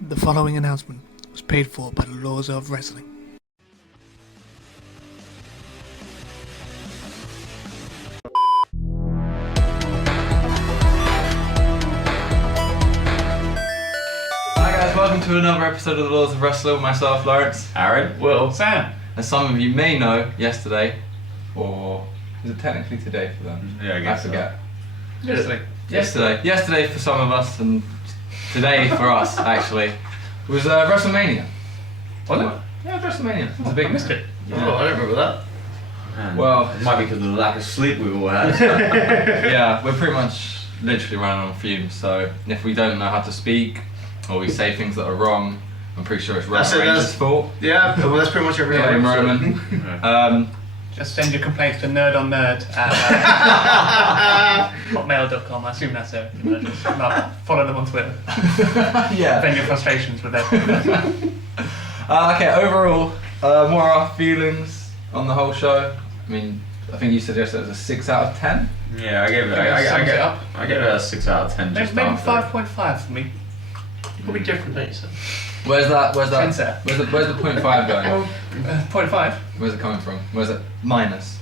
The following announcement was paid for by the laws of wrestling. Hi guys, welcome to another episode of the Laws of Wrestling with myself, Lawrence, Aaron, Will, Sam. As some of you may know, yesterday, or is it technically today for them? Yeah, I guess I forget. So. Yesterday for some of us, and today for us actually, was WrestleMania. Was it? Yeah, it was WrestleMania. It was a big Missed it. Yeah. Oh, I don't remember that. Man, Well, it might be because of the lack of sleep we've all had. yeah, we're pretty much literally running on fumes, so if we don't know how to speak, or we say things that are wrong, I'm pretty sure it's Roman's fault. Yeah, well that's pretty much every Yeah, episode. Roman. Just send your complaints to nerdonnerd at hotmail.com. I assume that's their email address. No, follow them on Twitter. Yeah. Vent your frustrations with them. Okay, overall, what are our feelings on the whole show? I mean, I think you suggested it was a 6 out of 10? Yeah, I gave it. I gave it a 6 out of 10. Maybe Just 5.5 for me. Probably different, don't you, sir? Where's that? Trendsetter. Where's the 0.5 going? 0.5. Where's it coming from? Where's it minus?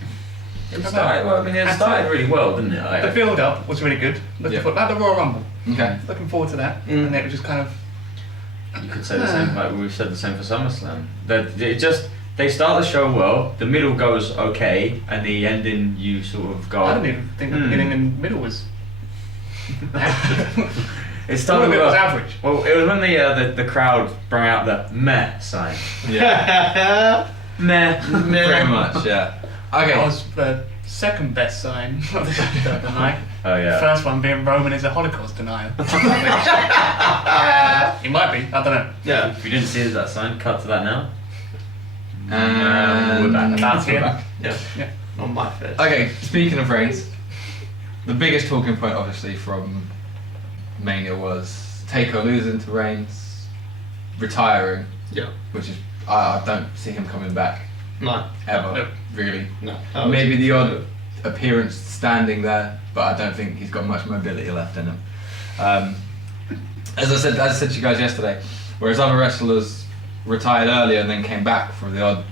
It started really well, didn't it? The build up was really good. Looking for like the Royal Rumble. Okay. Looking forward to that. And it was just kind of. You could say the same. Like we've said the same for SummerSlam. They start the show well. The middle goes okay, and the ending you sort of go. I don't even think the beginning and middle was. It started It was average. Well, it was when the crowd brought out the meh sign. Yeah. Meh. Pretty much, yeah. Okay. That was the second best sign of the night. Oh yeah. First one being Roman is a Holocaust denier. He might be, I don't know. Yeah. If you didn't see that sign, cut to that now. And we're back. That's we're it. back. Yeah. On my face. Okay, speaking of reigns, the biggest talking point obviously from Mania was Taker losing to Reigns, retiring, Yeah. which is, I don't see him coming back No. ever, No. really. No. Maybe the odd appearance standing there, but I don't think he's got much mobility left in him. As I said to you guys yesterday, whereas other wrestlers retired earlier and then came back for the odd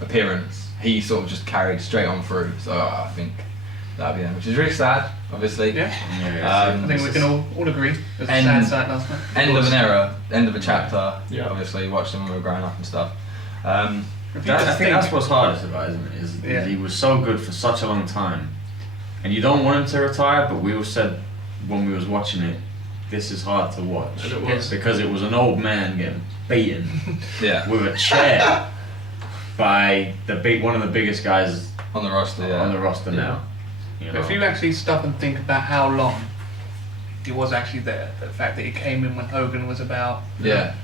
appearance, he sort of just carried straight on through. So I think that'd be him, which is really sad, obviously. Yeah. Yeah. I think we can all agree. It was a And- sad sight last night. End of an era, end of a chapter. Yeah. Obviously, watched him when we were growing up and stuff. I think that's what's hardest about it, isn't it? Is he was so good for such a long time, and you don't want him to retire. But we all said when we was watching it, this is hard to watch. And it was. Because it was an old man getting beaten Yeah. with a chair by one of the biggest guys On the roster, yeah. on the roster now. You But know? if you actually stop and think about how long he was actually there, the fact that he came in when Hogan was about, Yeah.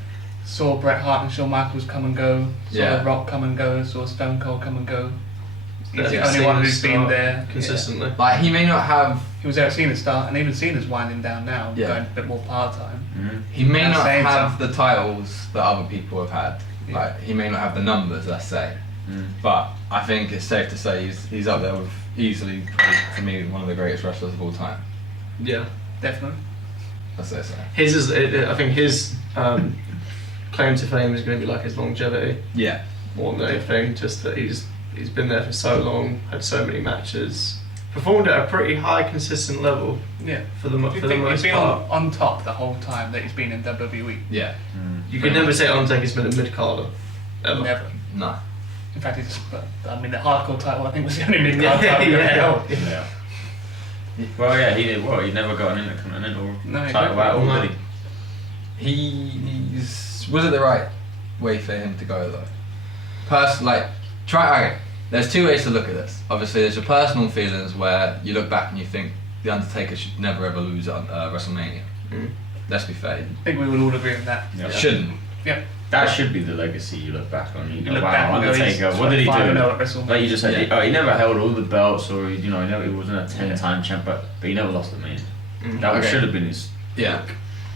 saw Bret Hart and Shawn Michaels come and go, saw Yeah. The Rock come and go, saw Stone Cold come and go. He's the Yeah, only one who's Cena's been start there consistently. Like, he may not have, He was there at Cena's start, and even Cena's winding down now, Yeah. going a bit more part-time. he may That's not saying have the titles that other people have had. Yeah. Like, he may not have the numbers, let's say. But I think it's safe to say he's up there with easily, probably, for me, one of the greatest wrestlers of all time. Yeah. Definitely. Let's say so. His is. I think his claim to fame is going to be like his longevity Yeah. more than anything. Just that he's been there for so long, had so many matches, performed at a pretty high, consistent level Yeah. for the Do you for the think he's most been part. on top the whole time that he's been in WWE? Yeah. You could never say Undertaker's been a mid-carder ever. Never. No. In fact, the hardcore title I think was the only mid-card title he ever held. Yeah. Well, yeah, he did. Well, he never got an Intercontinental No, title at all, No. did he? Was it the right way for him to go though? Okay, there's two ways to look at this. Obviously, there's your personal feelings where you look back and you think the Undertaker should never ever lose at WrestleMania. Let's be fair, I think we would all agree on that. Yeah. shouldn't. Yeah. That should be the legacy you look back on. You go, look wow, back and go, Undertaker, he's what did he 5-0 do? at WrestleMania. Like you just said, Yeah. he never held all the belts, or he wasn't a 10-time champ, but he never lost a man. That Okay. should have been his. Yeah.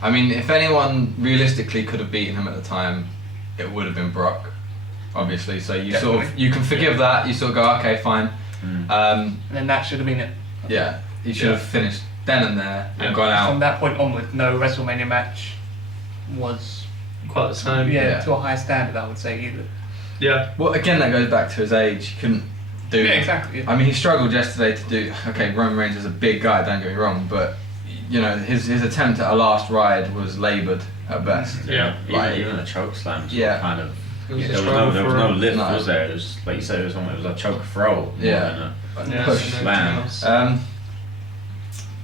I mean, if anyone realistically could have beaten him at the time, it would have been Brock, obviously. So you sort of, you can forgive that. You sort of go, okay, fine. And then that should have been it. Yeah, he should have finished then and there and gone From out. that point onward, no WrestleMania match was quite the same. Yeah, to a high standard, I would say either. Yeah. Well, again, that goes back to his age. He couldn't do. Yeah, exactly. Yeah. I mean, he struggled yesterday to do. Okay, Roman Reigns is a big guy. Don't get me wrong, but you know, his attempt at a last ride was laboured at best. Yeah. Even a choke slam. Yeah. Kind of. It was a There struggle was for no him. lift, No. was there? It was like you said, it was a choke throw. Yeah. Yeah, Push. and slam. everything else.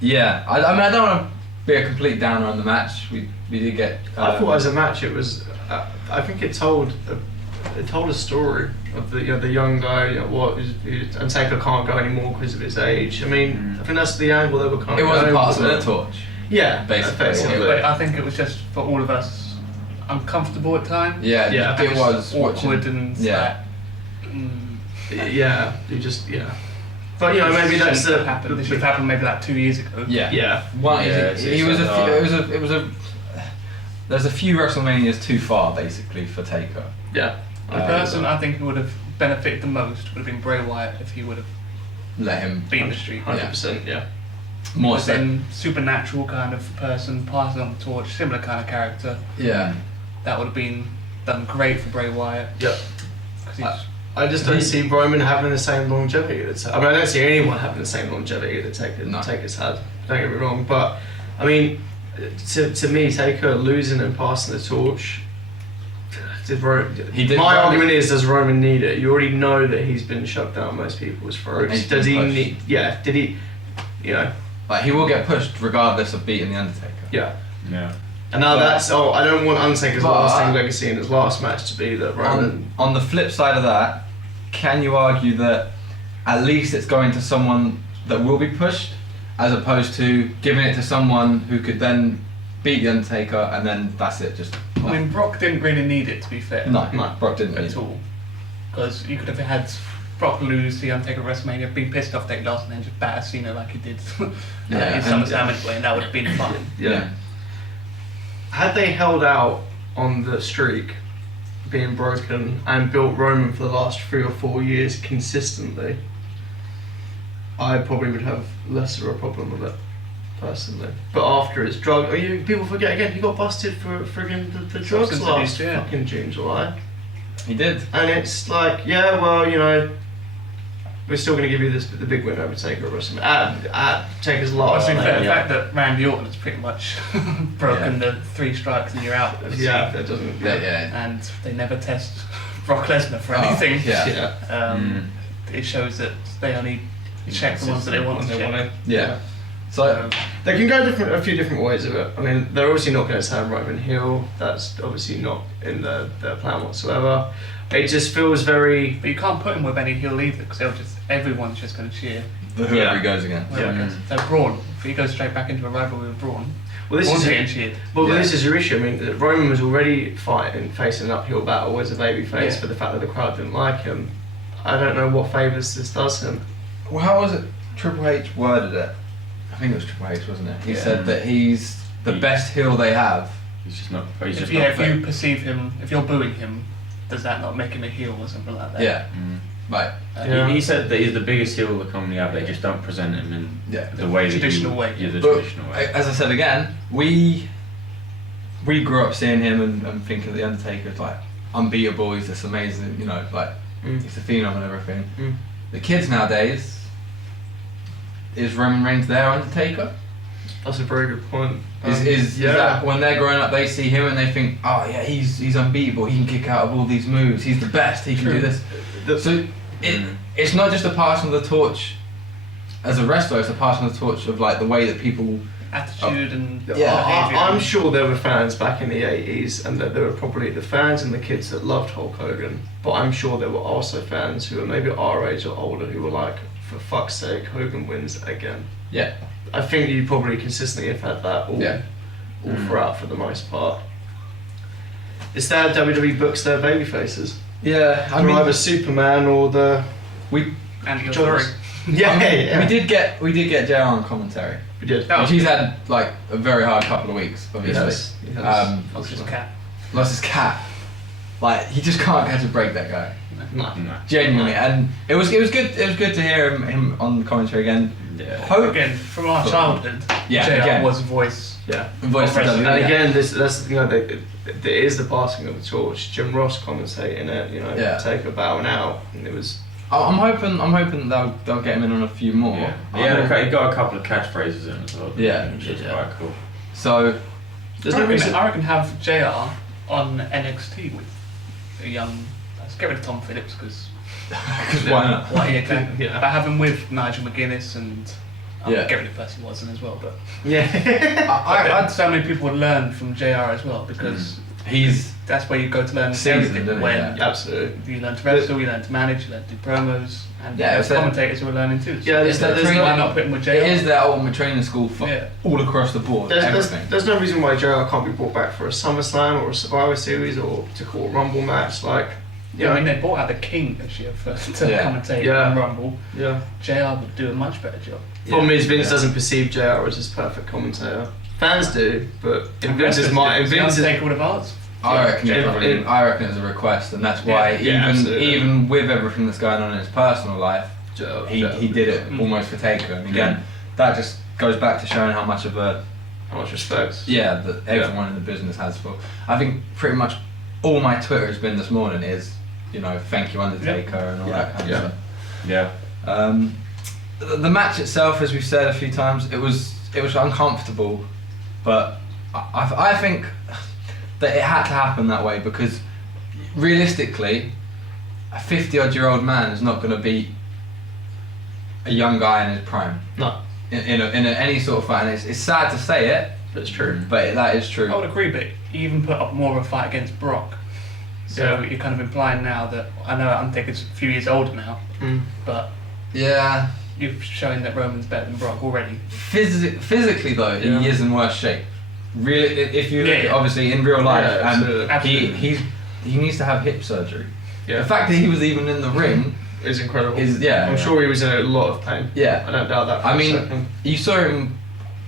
Yeah. I mean, I don't want to be a complete downer on the match. We did get. I thought as a match it was. I think it told a story of the young guy. Undertaker can't go anymore because of his age. I mean, I think that's the angle they were kind It of. was a going pass with. of the torch. Yeah, Basically. effectively. But I think it was just for all of us uncomfortable at times. Yeah. Yeah. It was awkward watching- and Yeah. Yeah, you just But you know, maybe that's This should have happened maybe like 2 years ago. Yeah. Yeah. One, Yeah, he was there's a few WrestleManias too far basically for Taker. Yeah. The person I think who would have benefited the most would have been Bray Wyatt if he would have Let him beaten the streak. 100%. Yeah. more Was so. then supernatural kind of person, passing on the torch, similar kind of character. Yeah. That would have been done great for Bray Wyatt. Yeah. 'Cause he's I just don't see Roman having the same longevity that I don't see anyone having the same longevity that Taker's had. Don't get me wrong, but I mean, to me, Taker losing and passing the torch. He did My well. argument is, does Roman need it? You already know that he's been shoved down most people's throats. He's Does he been pushed. need? Yeah. Did he? You know. Like he will get pushed regardless of beating the Undertaker. Yeah. Yeah. And now But- I don't want Undertaker's But- lasting legacy in his last match to be that Roman. On the flip side of that, can you argue that at least it's going to someone that will be pushed, as opposed to giving it to someone who could then beat the Undertaker and then that's it? Just I mean, Brock didn't really need it, to be fair. no, No. Brock didn't need At it. all. Because you could have had Brock lose the Undertaker at WrestleMania, been pissed off that he lost, and then just batter Cena like he did Yeah, in SummerSlam anyway, and that would have been fine. Yeah. Had they held out on the streak being broken and built Roman for the last 3 or 4 years consistently, I probably would have less of a problem with it, personally. But after his drug, people forget again, he got busted for friggin' the drugs Substance last abuse, yeah. fucking June, July. He did. And it's like, yeah, well, you know, we're still going to give you the big win over Taker or WrestleMania. At Taker's last. Well, the yeah. fact that Randy Orton has pretty much broken the 3 strikes and you're out. Yeah, that doesn't. Yeah. And they never test Brock Lesnar for anything. Yeah. Yeah. It shows that they only check the ones that they want to check. Yeah. So They can go a few different ways of it. I mean, they're obviously not going to turn Roman heel. That's obviously not in their plan whatsoever. It just feels very. But you can't put him with any heel either because everyone's just going to cheer. whoever Yeah. he goes against. whoever Yeah. goes. So Braun, if he goes straight back into a rivalry with Braun, Well, this Braun's is getting cheered. well, Yeah. this is your issue. I mean, Roman was already facing an uphill battle as a babyface Yeah. for the fact that the crowd didn't like him. I don't know what favours this does him. Well, how was it Triple H worded it? I think it was Triple H, wasn't it? He Yeah. said that he's the best heel they have. He's just not. He's just If not you fit. perceive him, if you're booing him, does that not make him a heel or something like that? Yeah. Mm. Right. Yeah. He said that he's the biggest heel the company have. They just don't present him in Yeah. the way Traditional that way. Yeah, the But traditional way. as I said again, we grew up seeing him and thinking the Undertaker's like unbeatable. He's this amazing, you know, like he's a phenom and everything. Mm. The kids nowadays, is Roman Reigns their Undertaker? That's a very good point. Is that when they're growing up, they see him and they think, oh yeah, he's unbeatable. He can kick out of all these moves. He's the best. He can do this. So it's not just a passing of the torch as a wrestler. It's a passing of the torch of like the way that people. Attitude and Yeah. behaviour. I'm sure there were fans back in the 80s, and that there were probably the fans and the kids that loved Hulk Hogan. But I'm sure there were also fans who were maybe our age or older who were like, for fuck's sake, Hogan wins again. Yeah. I think you probably consistently have had that all throughout for the most part. It's that WWE books their baby faces. Yeah. I They're mean, either Superman or the and your Jones. story. Yeah. we did get JR on commentary. We did. That was He's had like a very hard couple of weeks, obviously. He has. Lost his cat. Lost his cat. Like he just can't catch a break, that guy. No. No. Genuinely, and it was good. It was good to hear him on the commentary again. Yeah. Hope, Again, from our childhood, Yeah, JR again. was a voice Yeah. Voice for Wrestling. WWE. And again, that's you know, it is the passing of the torch. Jim Ross commentating it, you know, Yeah. Taker bowing out, and it was. I'm hoping they'll get him in on a few more. Yeah, he got a couple of catchphrases in as well. Yeah. Which is Yeah. quite cool. So There's no reason. I reckon have JR on NXT with a young. Let's get rid of Tom Phillips because why not? exactly. Yeah. But have him with Nigel McGuinness and Yeah. get rid of Percy Watson as well. But Yeah. I so many people would learn from JR as well because He's that's where you go to learn Seasoned, everything. isn't it? When Yeah. Absolutely. you learn to wrestle, you learn to manage, you learn to do promos, and Yeah, there's it's that- commentators who are learning too. So Yeah, It's that there's training- why not put him with JR? it is their ultimate training school for Yeah. all across the board. Everything. There's no reason why JR can't be brought back for a SummerSlam or a Survivor Series or to call a Rumble match. Like, Yeah, I mean they brought out the King this year to Yeah. commentate Yeah. on Rumble. yeah. JR would do a much better job. Problem is Vince Yeah. doesn't perceive JR as his perfect commentator. Fans do, but in And Vince's wrestlers mind, in do. The Vince's Undertaker would have asked. I reckon. Yeah. I reckon it's a request, and that's why Yeah, yeah, absolutely. even with everything that's going on in his personal life, he did it Mm. almost for Taker. And again, that just goes back to showing how much of a how much respect. that everyone in the business has for. I think pretty much all my Twitter has been this morning is, you know, thank you Undertaker and all that kind of stuff. Yeah. The match itself, as we've said a few times, it was uncomfortable, but I think that it had to happen that way because realistically, a 50-odd-year-old man is not going to beat a young guy in his prime. No, In any sort of fight, and it's sad to say it, but it's true. but that is true. I would agree, but he even put up more of a fight against Brock. So Yeah. you're kind of implying now that I know Undertaker's a few years older now, Mm. but Yeah, you've shown that Roman's better than Brock already. physically though, Yeah. he is in worse shape. Really, if you look Yeah, at yeah. obviously in real life, Yeah, and absolutely. he needs to have hip surgery. Yeah. The fact that he was even in the ring It's incredible. is I'm sure he was in a lot of pain. Yeah. I don't doubt that. For I a mean, second. you saw him.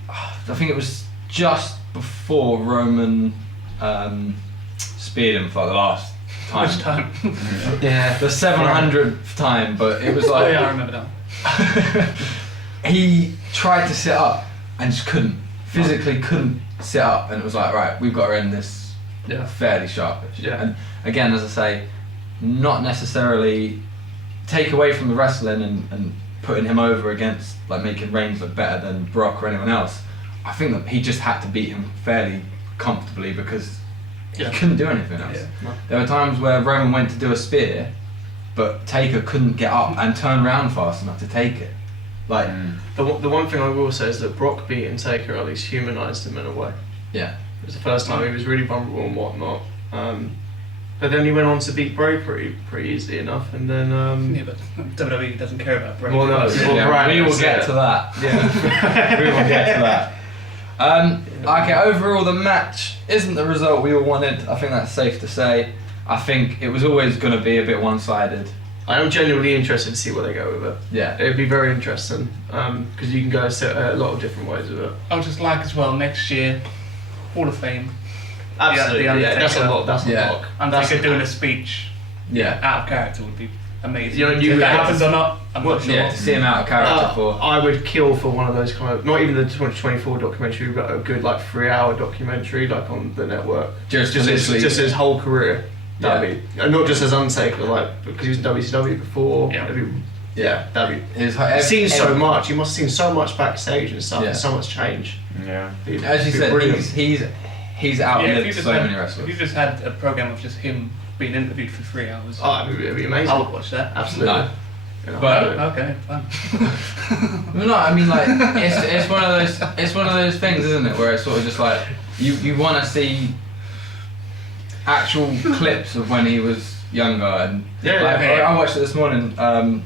I think it was just before Roman speared him for the last time. Which time? yeah, The 700th time, but it was Oh like yeah, I remember that. he tried to sit up and just couldn't. Physically couldn't sit up, and it was like, right, we've got to end this Yeah. fairly sharpish. Yeah. And again, as I say, not necessarily take away from the wrestling and putting him over against, like, making Reigns look better than Brock or anyone else. I think that he just had to beat him fairly comfortably because Yeah. he couldn't do anything else. Yeah. No. There were times where Roman went to do a spear, but Taker couldn't get up and turn around fast enough to take it. Like, The one thing I will say is that Brock beating Taker at least humanised him in a way. yeah. It was the first time he was really vulnerable and whatnot. But then he went on to beat Bray pretty easily enough, and then Yeah, but WWE doesn't care about Brock. Well, no, it's all Yeah, right, we will that's get it. to that. yeah, We will get to that. Okay, overall the match isn't the result we all wanted. I think that's safe to say. I think it was always going to be a bit one-sided. I am genuinely interested to see where they go with it. Yeah. It'd be very interesting because you can go a lot of different ways with it. I would just like as well next year, Hall of Fame. Absolutely, The yeah, that's a Undertaker. lot. That's a Yeah. lot. Undertaker doing a speech Yeah. out of character would be amazing. You know, you if that get- happens or not, I'm Well, not sure. Yeah, to see him out of character for. I would kill for one of those kind of, not even the 2024 documentary, but a good like 3-hour documentary like on the network. Just Just his whole career. Yeah. That'd be, and not just as Undertaker, like because he was in WCW before. Yeah. That'd be, Yeah. that'd be. His, He's seen so much. You must have seen so much backstage and stuff. Yeah. And so much change. Yeah. It'd As you be said, brilliant. he's Yeah, if outlived you just so had, many if wrestlers. you just had a program of just him being interviewed for 3 hours, Oh, it'd be amazing. I would watch that. Absolutely. No. You know, But- Oh, okay, fine. No, I mean like it's one of those things, isn't it, where it's sort of just like you want to see actual clips of when he was younger and Yeah, like, yeah. I watched it this morning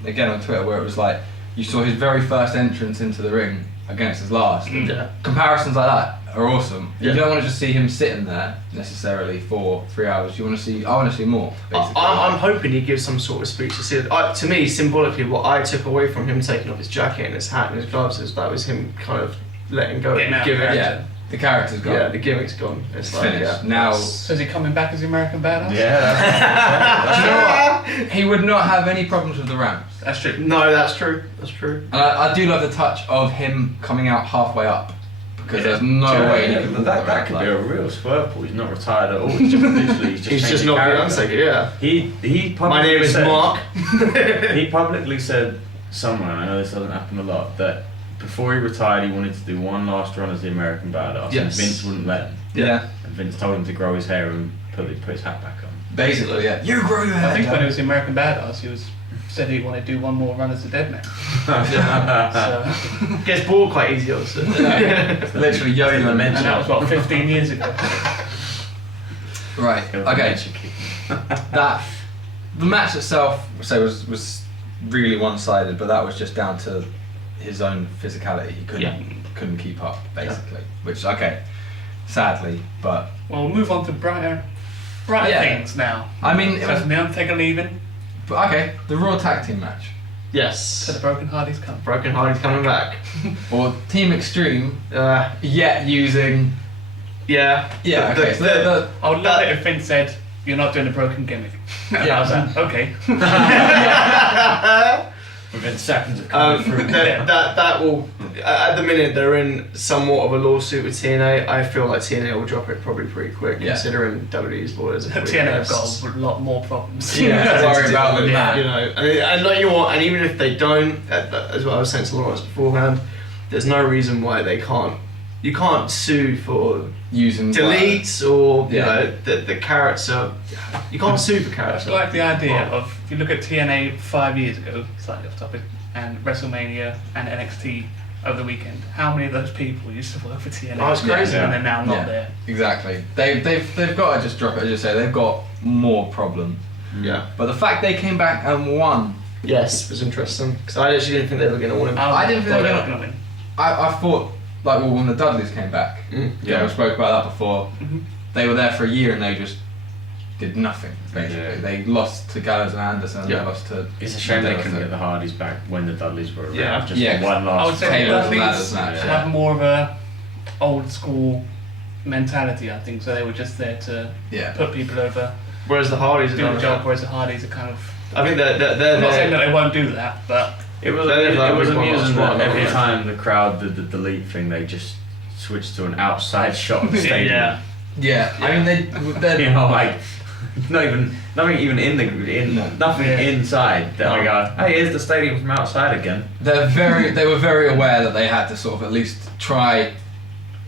again on Twitter where it was like you saw his very first entrance into the ring against his last. Mm. Yeah. Comparisons like that are awesome. Yeah. You don't want to just see him sitting there necessarily for 3 hours. I want to see more. Basically. I'm hoping he gives some sort of speech to see it. To me, symbolically, what I took away from him taking off his jacket and his hat and his gloves is that was him kind of letting go Getting and out giving. of yeah, the character's gone. Yeah, the gimmick's gone. It's like, Finished. yeah. Now. So is he coming back as the American Badass? Yeah. Do you know what? He would not have any problems with the Rams. That's true. No, that's true. That's true. And I do love the touch of him coming out halfway up because there's no way he could. That could be a real swerve ball. He's not retired at all. He's just literally He's just not the Undertaker, yeah. He My name is Mark. He publicly said somewhere, and I know this doesn't happen a lot, that before he retired he wanted to do one last run as the American Badass, Yes. and Vince wouldn't let him. Yeah. And Vince told him to grow his hair and put his hat back on. Basically, yeah. You grow your hair. I think when it was the American Badass, he said he wanted to do one more run as the Dead Man. So, Gets bored quite easy, also. Literally yo-yo and mention. that was what 15 years ago. Right. Okay. That the match itself, was really one-sided, but that was just down to his own physicality. He couldn't keep up, basically. Which sadly, but Well, we'll move on to brighter things now. I mean, it So was, the Undertaker leaving, but okay. The Raw Tag Team match Yes. so the Broken Hardys come. Broken Hardy's coming back. or Team Extreme, Yeah. yet using Yeah. okay. So the I would love it if Vince said, "You're not doing the broken gimmick." Yeah. How's that? Okay. Within seconds of coming through. that will. At the minute, they're in somewhat of a lawsuit with TNA. I feel like TNA will drop it probably pretty quick, Yeah. considering WWE's lawyers. are pretty TNA have pissed. got a lot more problems. Yeah. Worry about them that. You know, and like you want, and even if they don't, as what I was saying to Lawrence beforehand, there's no reason why they can't. You can't sue for using deletes or you Yeah. know the character. You can't sue for I character. like the idea of, if you look at TNA 5 years ago, slightly off topic, and WrestleMania and NXT over the weekend, how many of those people used to work for TNA? Oh, it's crazy. And they're now not Yeah. there. Exactly. They've got to just drop it. As you say, they've got more problems. Yeah. But the fact they came back and won, Yes, it was interesting because I actually didn't think they were going to win. I didn't think thought they were gonna win. I thought when the Dudleys came back. Yeah. We spoke about that before. Mhm. They were there for a year and they just did nothing. Basically, Yeah. they lost to Gallows and Anderson. Yeah. They lost to. It's a shame they couldn't Anderson. get the Hardys back when the Dudleys were around. Yeah. Just Yeah. for one I would last say the Tables and Dudleys ladders match, yeah. have more of a old school mentality, I think. So they were just there to Yeah. put people over, Whereas the Hardys do are the done job, whereas the Hardys are kind of. I think they're I'm not saying there. that they won't do that, but It was They're like it was big one amusing last that one, every yeah. time the crowd did the delete thing, they just switched to an outside shot of the stadium. yeah. Yeah. I mean, they're You know, like nothing even nothing Yeah. inside. Then I go, hey, here's the stadium from outside again. they were very aware that they had to sort of at least try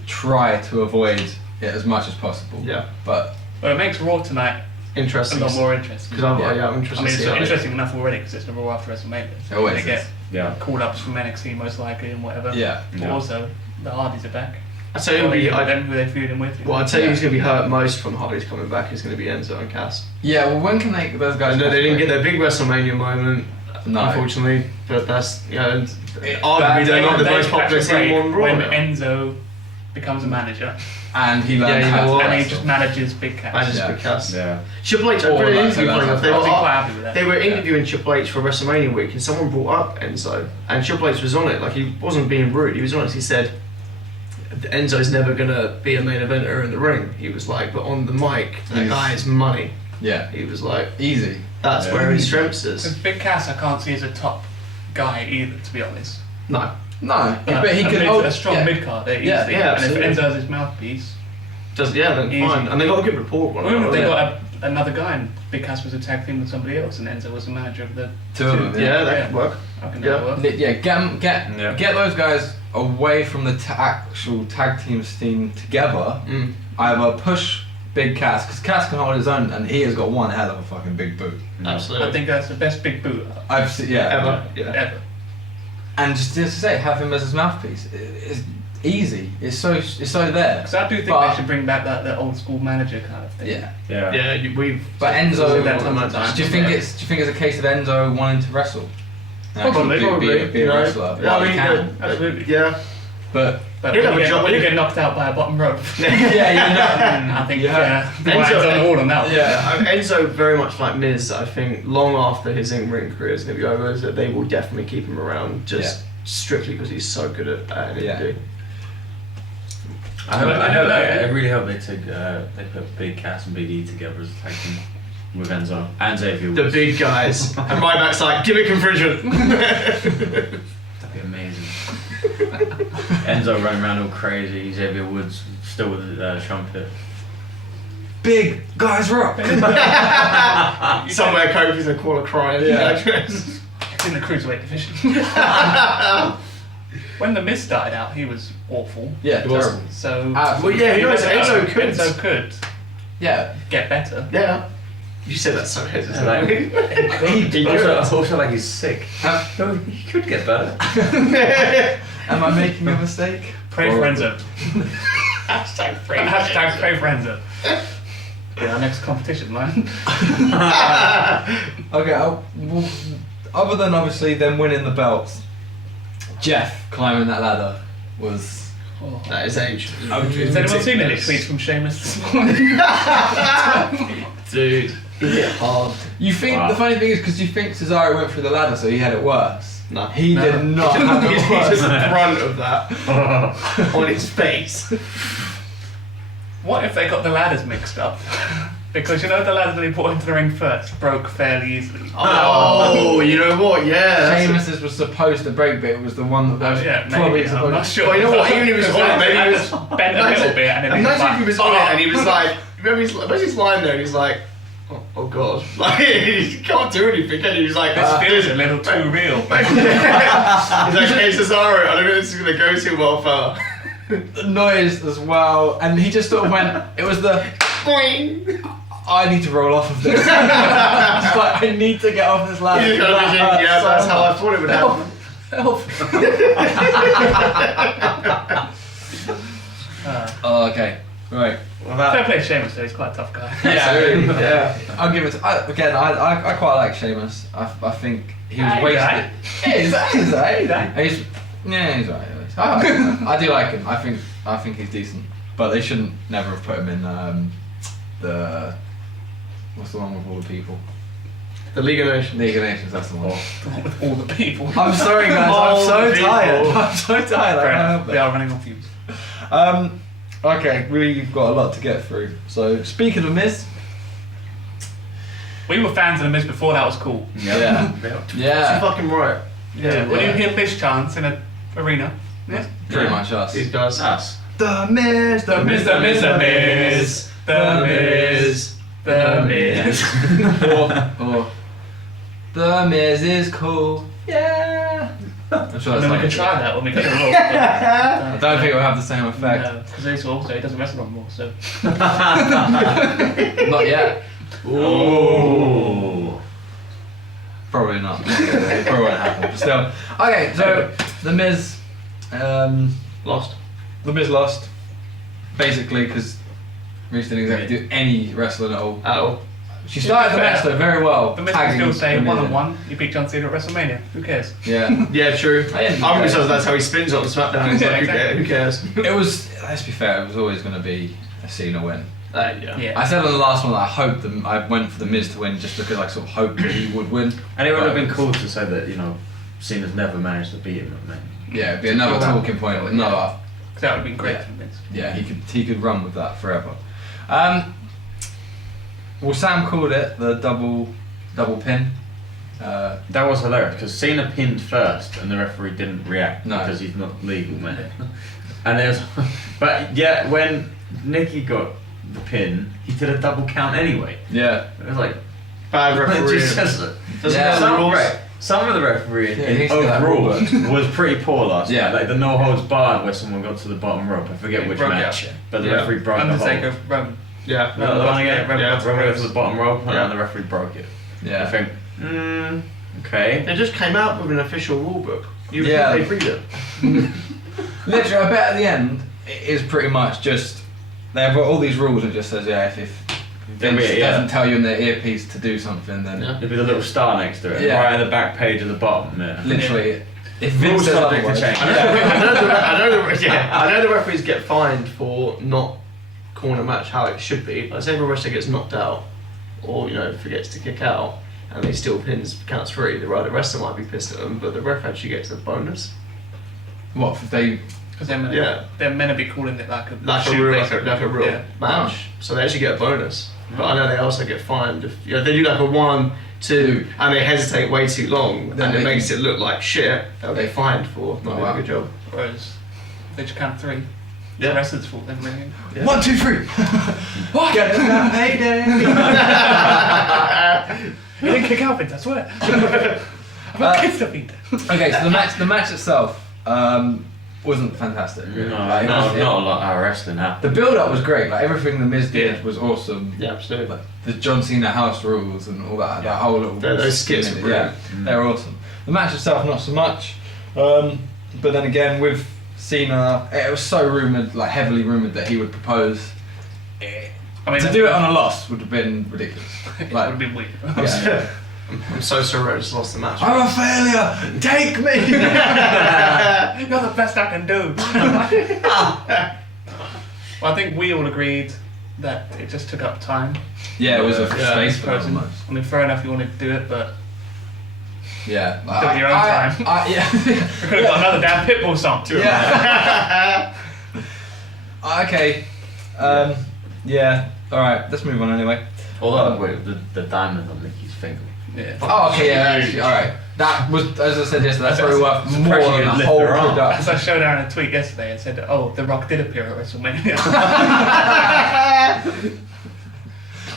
to avoid it as much as possible. Yeah, But But it makes Raw tonight a interesting. lot more interesting. Because I'm Yeah. interested I mean, to it's see how they- interesting enough already because it's the Raw after WrestleMania. So It always they get is. Yeah. call-ups from NXT most likely and whatever. yeah. But Yeah. also, the Hardys are back. I tell you, Who they feuding with. well, I tell you, Yeah. who's going to be hurt most from Hardy's coming back is going to be Enzo and Cass. Yeah. Well, when can those guys? And they didn't get their big WrestleMania moment, No. unfortunately. But that's arguably But they're not the They most popular catch a break team on Raw. when now. Enzo becomes a manager And he learned Yeah, you how know to what? and he wrestle. just manages Big Cats. Managed Yeah. for Cass. Yeah. Triple H, I Or put an like, interview so funny that's enough. I was quite happy with that. They were interviewing Triple H for WrestleMania week, and someone brought up Enzo, and Triple H was on it. Like, he wasn't being rude. He was honest. He said, "Enzo's never gonna be a main eventer in the ring." He was like, "But on the mic, that He's- guy is money." Yeah. He was like, Easy. "That's Yeah. where his strengths Because is." Big Cass, I can't see as a top guy either, to be honest. No, No, but he I could mean, hold a strong yeah. mid-card there, easily. Yeah, yeah, and if absolutely. Enzo's his mouthpiece, then Easy. fine. And they got a good report. on it, well, they yeah. got another guy, and Big Cass was a tag team with somebody else, and Enzo was the manager of the Two of them. Yeah, that Yeah. could work. How can Yeah. that work? Yeah, Yeah. get those guys away from the actual tag team scene together. Mm. Either push Big Cass, because Cass can hold his own, and he has got one hell of a fucking big boot. Absolutely. I think that's the best big boot I've seen, yeah, Ever. Yeah. ever. and just to say, have him as his mouthpiece. It's easy. It's so there. Because I do think But- they should bring back that old school manager kind of thing. Yeah, Yeah. Yeah, we've. but Enzo. Said that time and time. Do you think it's a case of Enzo wanting to wrestle? Probably, be you a know. wrestler. Yeah, Well, he can. Absolutely. Yeah. But But He'll when have you, a job- when you get knocked out by a bottom rope, yeah, I think Yeah. Wyatt's on the wall on that one. Yeah. Enzo, very much like Miz, I think long after his in-ring career is going to be over, is that they will definitely keep him around just strictly because he's so good at NXT. I really hope they put Big Cass and Big E together as a tag team with Enzo and Xavier The Woods. big guys. And Ryback's like, gimmick infringement. That'd be amazing. Enzo running around all crazy. Xavier Woods still with the trumpet. Big guys rock. Somewhere Kofi's a corner crying. Yeah. It's in the cruiserweight division. When the Miz started out, he was awful. Yeah, It was. terrible. So Well, yeah, you know, Enzo could. Enzo could Yeah. get better. Yeah. You said that so hesitantly. Like, He could. also like he's sick. No, he could get better. Am I making a mistake? Pray for Or- Enzo. Hashtag free. Hashtag pray for Enzo. Yeah, our next competition, man. Okay, well, other than obviously them winning the belts, Jeff climbing that ladder was. That is age. Has anyone seen any tweets from Sheamus this morning? Dude, he hit hard. You think the funny thing is because you think Cesaro went through the ladder, so he had it worse. No. He did not have He's it just worse. the front of that on his face. What if they got the ladders mixed up? Because you know the ladder that he put into the ring first broke fairly easily. Oh, you know what? Yeah. Sheamus's was supposed to break, but it was the one that was Yeah, probably maybe. I'm supposed not to. sure. Well, you know what? Even if he was on it, maybe he was bent a little bit and then Imagine if he was on it and he was "Oh." like, imagine he's lying there and he's like, oh god, like he can't do anything, can he? He's like, This feels a little too real. He's like, hey Cesaro, I don't know if this is gonna go too well, fella. The noise as well, and he just sort of went. It was the. Boing. I need to roll off of this. It's like, I need to get off this ladder. He's kind of thinking, yeah, So that's how I much. thought it would Help. happen. Oh, okay. Right. Fair play to Sheamus though, he's quite a tough guy. Yeah. I'll give it to. I quite like Sheamus. I think he was He's wasted. alright. He's alright. He's alright. I do like him. I think he's decent. But they shouldn't never have put him in the. What's the one with all the people? The League of Nations. League of Nations. That's the one. With all the people. I'm sorry, guys. All I'm so the people. tired. I'm so tired. I Fair can't enough. help We it. are running on fumes. Okay, we've got a lot to get through. So, speaking of Miz, We were fans of the Miz before that was cool. yeah, You're fucking right. Yeah. When you hear Miz chants in an arena, yeah. pretty much us. These guys. Us. The Miz, The Miz, the Miz, the Miz, the Miz, the Miz. or The Miz is cool. Yeah. I'm sure And that's then we not can try that when we get to Raw. I don't think it will have the same effect. No, because also he doesn't wrestle on Raw, so. Not yet. Ooh. Probably not. It probably won't happen. But still. Okay, so The Miz. Lost. The Miz lost. Basically, because Miz didn't exactly do any wrestling at all. At all. She started the match though very well. The Miz can still say The Miz. 1-on-1, you beat John Cena at WrestleMania. Who cares? Yeah. Yeah, true. I didn't I'm know. because that's how he spins on Smackdown. He's Yeah, like, exactly. who cares? It was, let's be fair, it was always going to be a Cena win. Yeah. Yeah. I said on the last one that I went for the Miz to win just because I sort of hoped that he would win. And it would have But- been cool to say that, you know, Cena's never managed to beat him at Mania. Yeah, it'd be another talking point. No, Because that would have been great Yeah. for Miz. yeah, he could run with that forever. Well, Sam called it the double pin. That was hilarious because Cena pinned first and the referee didn't react No. because he's not legal, man. And there's, but yeah, when Nikki got the pin, he did a double count anyway. Yeah. It was like, Bad referee. just, Doesn't Yeah. know the rules. some of the refereeing Yeah, he needs to get that overall rule was pretty poor last Yeah. night. Like the no holds barred where someone got to the bottom rope. I forget He which broke it match, up, yeah. but the Yeah. referee broke the Undertaker, hold. Roman. Yeah. No, the one again, Yeah, Roman Roman got to the bottom rope Yeah. and the referee broke it. I Yeah. think, okay. They just came out with an official rule book. You Yeah. think they read it? Literally, I bet at the end it is pretty much just they have all these rules and it just says if Vince Yeah. doesn't tell you in their earpiece to do something, then Yeah. There'd be the little star next to it, Yeah. right at the back page of the bottom. Yeah. literally if Rules Vince says subject to otherwise, change. I know the referees get fined for not calling a match how it should be. Like say if a wrestler gets knocked out or forgets to kick out and they still counts free, the wrestler might be pissed at them, but the ref actually gets a bonus. what if they Because they're meant, Yeah. they're meant to be calling it like a Like a shoot, real, basically. like a real Yeah. match. So they actually get a bonus. But I know they also get fined if they do like a 1, 2, and they hesitate way too long, Then and it they makes it look like shit. They'll get fined for not Oh, doing wow. a good job. Whereas they just count 3. Yeah. The wrestler's fault then, really. Yeah. 1, 2, 3. What? Get that payday. You didn't kick out things, I swear. I've got kids to feed. Okay, so the match itself wasn't fantastic. Really. No, Like, not a lot of wrestling happened. The build-up was great. Like everything the Miz did was awesome. Yeah, absolutely. Like the John Cena house rules and all that. That whole little Those skits were brilliant. they were awesome. The match itself, not so much. But then again, with Cena, it was so rumoured, like heavily rumoured that he would propose. I mean, To do it on a loss would have been ridiculous. it Like, would have been weird. yeah. I'm so sorry I just lost the match. I'm a failure. Take me. You're the best I can do. Well, I think we all agreed that it just took up time. Yeah, it was a Yeah. space for Person. almost. I mean, fair enough, you wanted to do it, but Yeah. Do it your own time. Yeah. we could have got another damn Pitbull song too. Yeah. Okay. Yeah. All right. Let's move on anyway. Although, wait, the diamond on Nikki's finger. Yeah. Oh, okay. Yeah. Actually, all right. That was, as I said yesterday, that's probably worth more pressure than to the lift whole her arm. As production. I showed Aaron a tweet yesterday and said, "Oh, The Rock did appear at WrestleMania."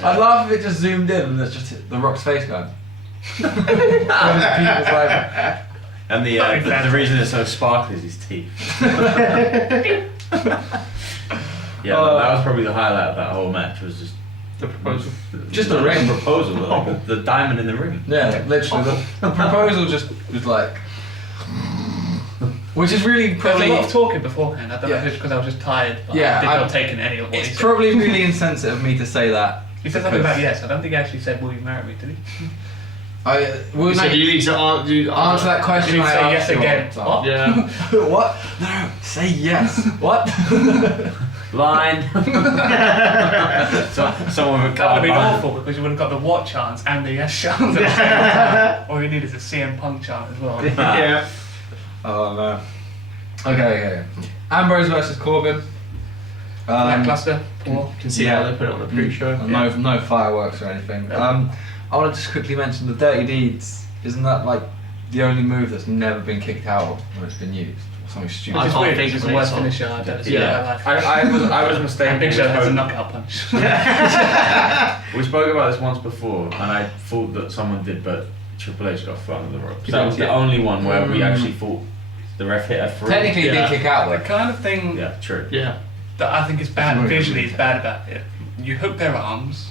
I'd laugh if it just zoomed in and there's just The Rock's face going. People's like, And the reason it's so sparkly is his teeth. Yeah, that was probably the highlight of that whole match. Was just The proposal. Just the ring. proposal, like the diamond in the ring. yeah, literally. The proposal just was like. Which is really There was probably. a lot of talking beforehand. I don't know if it's because I was just tired, but Yeah, I did I- not take in any of what he It's said. probably really insensitive of me to say that. He said something about yes. I don't think he actually said, "Will you marry me?" Did he? Well, So no, you need to answer that question. Did he I say asked yes you again? all What? the Yeah. time. What? No, say yes. What? Line. Someone would That would have been behind. awful because you would have got the what chance and the yes chance at the same time. All you need is a CM Punk chant as well. Yeah. Oh no. Okay. Ambrose versus Corbin. Lackluster, poor. You can see how they put it on the pre-show. No fireworks or anything. Yeah. I want to just quickly mention the Dirty Deeds. Isn't that like the only move that's never been kicked out when it's been used? Or something stupid. I Which is can't weird. think It's of the worst any finisher I've ever seen Yeah. in my life. I was mistaken. And Big Show We has a spoke- knockout punch. We spoke about this once before, and I thought that someone did, but Triple H got thrown on the ropes. That was the only one where we actually thought the ref hit a throw. Technically, he Yeah. did kick out The though. kind of thing Yeah, true. Yeah. that I think is bad Right. visually is bad about it. You hook their arms,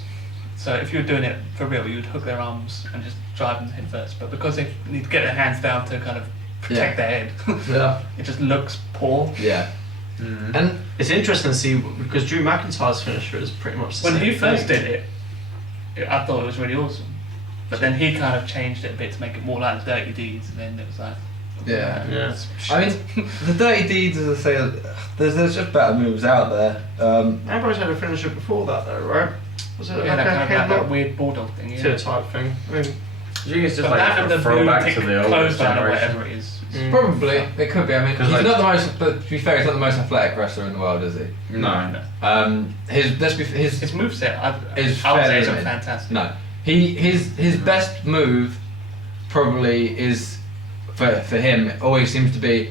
so if you were doing it for real, you'd hook their arms and just drive them head first. But because they need to get their hands down to kind of protect their head, Yeah. it just looks poor. Yeah. Mm. And It's interesting to see because Drew McIntyre's finisher is pretty much the When same he first thing. did it, I thought it was really awesome. But then he kind of changed it a bit to make it more like Dirty Deeds, and then it was like, Yeah. it's I mean, the Dirty Deeds, as I say, there's just better moves out there. Ambrose had a finisher before that though, right? Was it yeah, like that a kind of like that headlock weird bulldog thing. Yeah. type thing? I mean, Do you think it's just But that like and a the throwback lunatic to the old clothesline or generation? whatever it is. Probably, it could be. I mean, he's 'Cause like- not the most. But to be fair, he's not the most athletic wrestler in the world, is he? No. His His moveset, I Is would say fairly it's limited. fantastic. No, his best move probably is for him. It always seems to be,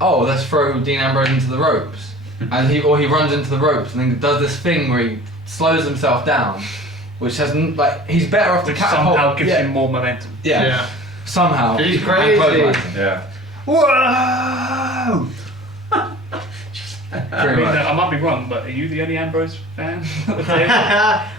oh, let's throw Dean Ambrose into the ropes, and he runs into the ropes and then does this thing where he slows himself down, which has like he's better off the Which catapult. somehow gives yeah, him more momentum. yeah, somehow. He's And crazy. clotheslines him. Yeah. Whoa! I Pretty mean, much. I might be wrong, but are you the only Ambrose fan? I'm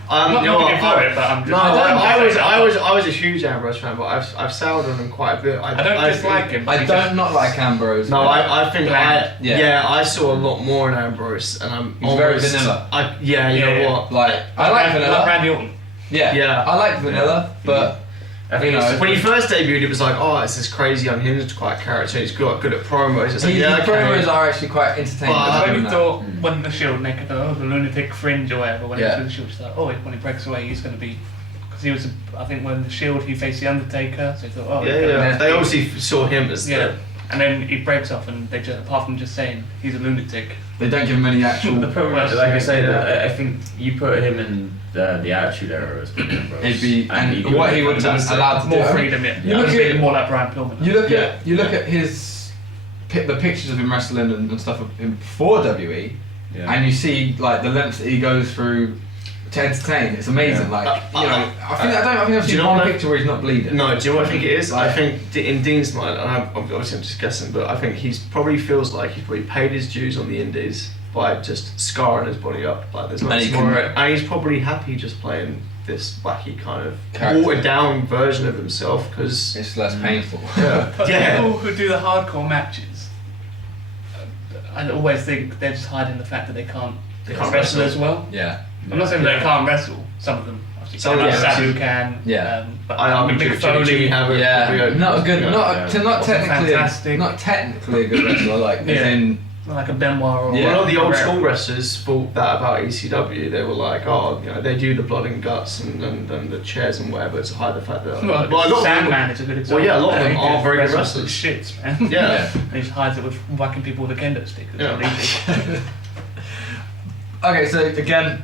I'm not you know looking what, for it, but I'm just. No, I I was a huge Ambrose fan, but I've soured on him quite a bit. I don't dislike think- him. I don't not like Ambrose. No, I think Bland. I saw a lot more in Ambrose, and I'm He's very almost, vanilla. You Yeah. know what? like I like vanilla. Like Randy Orton. Yeah, Yeah. I like vanilla, but I think You it's know, just When he first debuted, it was like, oh, it's this crazy unhinged quite character. He's good at promos. It's like, his yeah, okay. promos are actually quite entertaining. But I I'll give really him that. thought when the Shield, and they could the lunatic fringe or whatever, when Yeah. he was the Shield, it's like, oh, when he breaks away, he's going to be. Because he was, I think, when the Shield, he faced the Undertaker, so he thought, oh, he's gonna Yeah. be- They obviously saw him as Yeah. And then he breaks off, and they just, apart from just saying he's a lunatic, They don't give him any actual. the promos. Like I say, Yeah. I think you put him in the Attitude Era as Dean Ambrose. He'd be and he'd what he be would have been fantastic. allowed to do. more I mean, freedom, yeah. you look He's at- more like Brian Pillman. You look Yeah. at his the pictures of him wrestling and stuff of him before WWE, Yeah. and you see like the lengths that he goes through to entertain. It's amazing. Like I think I've seen one picture where he's not bleeding. No, do you know what I think it is? I think in Dean's mind, and obviously I'm just guessing, but I think he's probably feels like he's probably paid his dues on the indies by just scarring his body up. Like there's nothing more, and he's probably happy just playing this wacky kind of watered down version of himself because it's less painful. Yeah. But people who do the hardcore matches, I always think they're just hiding the fact that they can't wrestle as well. Yeah. I'm not saying they can't wrestle. Some of them. Some of them Sabu can. Yeah. But I argue Mick Foley. Not a good. Not technically. Fantastic. Not technically a good wrestler. Like as in. Like a Benoit or a lot of the old school wrestlers thought that about ECW. They were like, oh, they do the blood and guts and the chairs and whatever to hide the fact that. Well, a lot Sandman is a good example. Well, yeah, a lot of them are very good wrestlers. Shits, man. Yeah. He just hides it with whacking people with a kendo stick. Yeah. Okay, so again,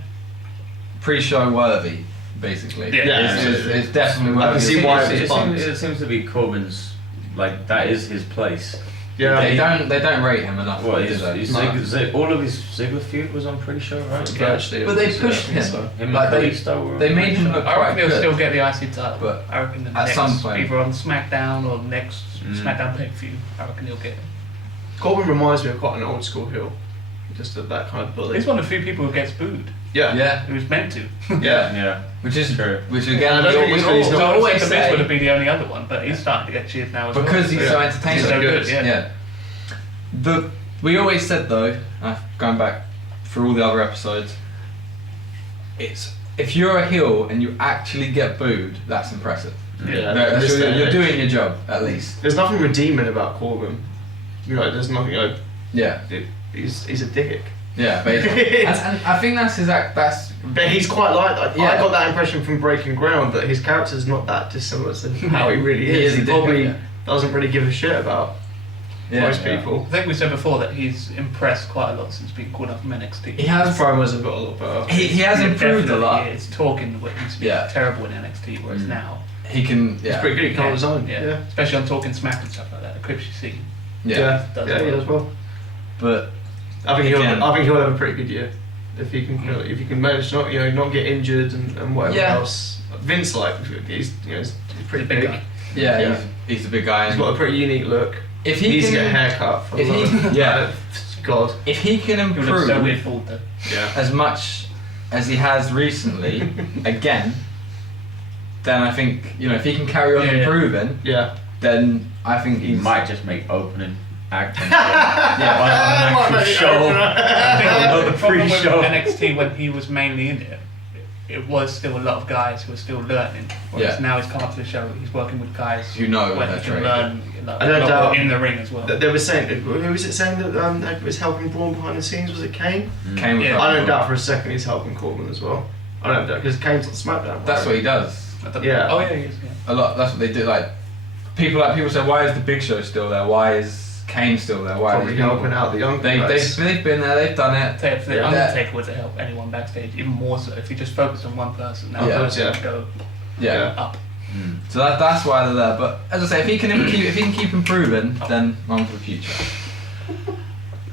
pre-show worthy, basically. Yeah. It's definitely worthy. I can see why it seems to be Corbin's, like that is his place. Yeah, they don't rate him enough. Well, all of his Ziggler feud was on pre-show, right? Actually, but they pushed him. Like they made him look I reckon quite he'll good. still get the IC title, but I reckon at some point, either on SmackDown or next SmackDown pay-per-view, I reckon he'll get it. Corbin reminds me of quite an old school heel, just of that kind of bully. He's one of the few people who gets booed. Yeah. He was meant to. Yeah. Which is true. Which again, I don't think he's So not always Bliss would have been the only other one, but he's starting to get cheered now as well. because he's so entertaining. He's so good, yeah. We always said though, going back through all the other episodes, it's if you're a heel and you actually get booed, that's impressive. Yeah, You're doing your job at least. There's nothing redeeming about Corbin. There's nothing. Yeah. He's a dick. Yeah, basically. and I think that's his act. But he's quite like that. Yeah. I got that impression from Breaking Ground that his character's not that dissimilar to how he really is. He He is a probably dick, doesn't really give a shit about most people. I think we said before that he's impressed quite a lot since being called up from NXT. He has His promos have got a lot better. He has improved a lot. It's talking what used to be terrible in NXT, whereas now he can. He's pretty good. He can hold his own. Yeah. Especially on Talking Smack and stuff like that. The clips you see. Yeah. He does well. But I think he'll have a pretty good year if he can manage not not get injured and whatever else. Vince he's pretty big. Guy. Yeah. He's a big guy. He's got a pretty unique look. If he needs can to get a haircut. God. If he can He looks improve so weird bald though. as much as he has recently, again, then I think if he can carry on improving, then I think He he's might just make opening act. On Might make it show. opener. I think the problem with pre-show. NXT when he was mainly in it was still a lot of guys who were still learning. Whereas now he's come up to the show, he's working with guys who know where what he they're can training. learn I don't doubt in the ring as well. They were saying, who was it saying that was helping Braun behind the scenes? Was it Kane? Kane was Yeah. I don't doubt for a second he's helping Corbin as well. I don't doubt because Kane's on SmackDown. Right? That's what he does. Yeah. Oh yeah, he is. Yeah. A lot. That's what they do. Like people say, why is the Big Show still there? Why is Kane still there? Why are Probably these people? helping out the young They've been there. They've done it. So if the Yeah. Undertaker was to help anyone backstage, even more so, if he just focused on one person, that person would go Yeah. up. So that's why they're there. But as I say, if he can keep improving, then on for the future.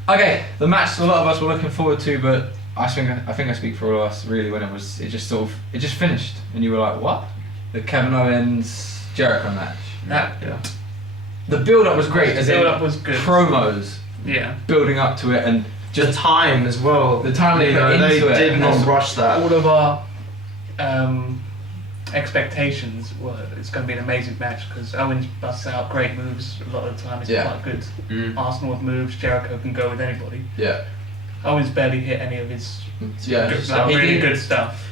Okay, the match a lot of us were looking forward to, but I think I speak for all of us really when it just finished and you were like, what? The Kevin Owens Jericho match. The build up was great. The build up was good. Promos. Yeah. Building up to it and The time as well. The time they put they into it. did not rush that. All of our expectations were it's going to be an amazing match because Owens busts out great moves a lot of the time. It's quite good. Arsenal with moves. Jericho can go with anybody. Yeah. Owens barely hit any of his Yeah. really good stuff.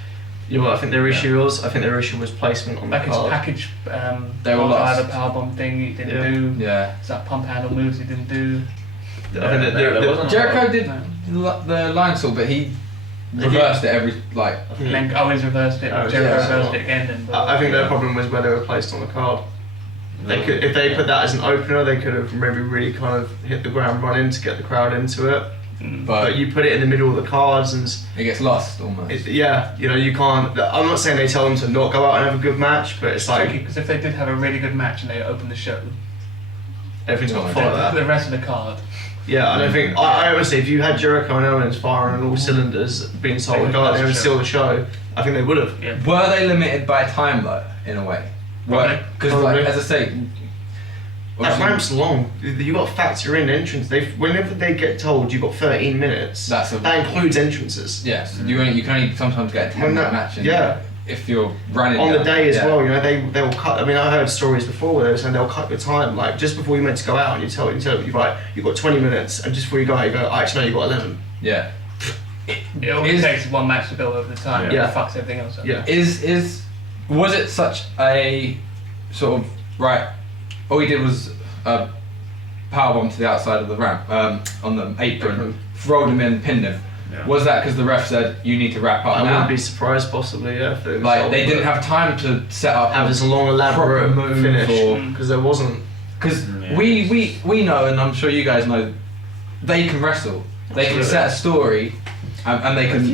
You know what I think their issue was? I think their issue was placement on the Like his card. package, They were lost. the powerbomb thing he didn't do. Yeah. It's that pump handle moves he didn't do. I think there wasn't Jericho did No. the line saw, but he reversed it every And then Owens reversed it, Oh, Jericho yeah. reversed it again. And I think their problem was where they were placed on the card. They could, if they put that as an opener, they could have maybe really kind of hit the ground running to get the crowd into it. But you put it in the middle of the cards and it gets lost almost. you can't. I'm not saying they tell them to not go out and have a good match, but it's tricky like because if they did have a really good match and they opened the show, everything's got to follow that. The rest of the card. Yeah, I don't think. I honestly, if you had Jericho and Owens firing on all cylinders, being told to go out there and steal the show, I think they would have. Yeah. Were they limited by time though, in a way? Because like, as I say, that ramp's long. You got to factor in entrance. Whenever they get told you've got 13 minutes, that includes entrances. Yes, you can only sometimes get a 10-minute match. Yeah. If you're running on the day as well, you know, they will cut. I mean, I heard stories before where they were saying they'll cut your time, like just before you're meant to go out, and you tell you've got 20 minutes, and just before you go out, you go, actually no, you've got 11. Yeah. It only takes one match to build over the time. Yeah. It fucks everything else up. Yeah. Was it such a sort of right? All he did was a powerbomb to the outside of the ramp on the apron, rolled him in, pinned him. Yeah. Was that because the ref said you need to wrap up now? I wouldn't be surprised, possibly, yeah. If it was they didn't have time to set up have this long elaborate move finish because there wasn't. Because we know, and I'm sure you guys know, they can wrestle. They can set a story, and they can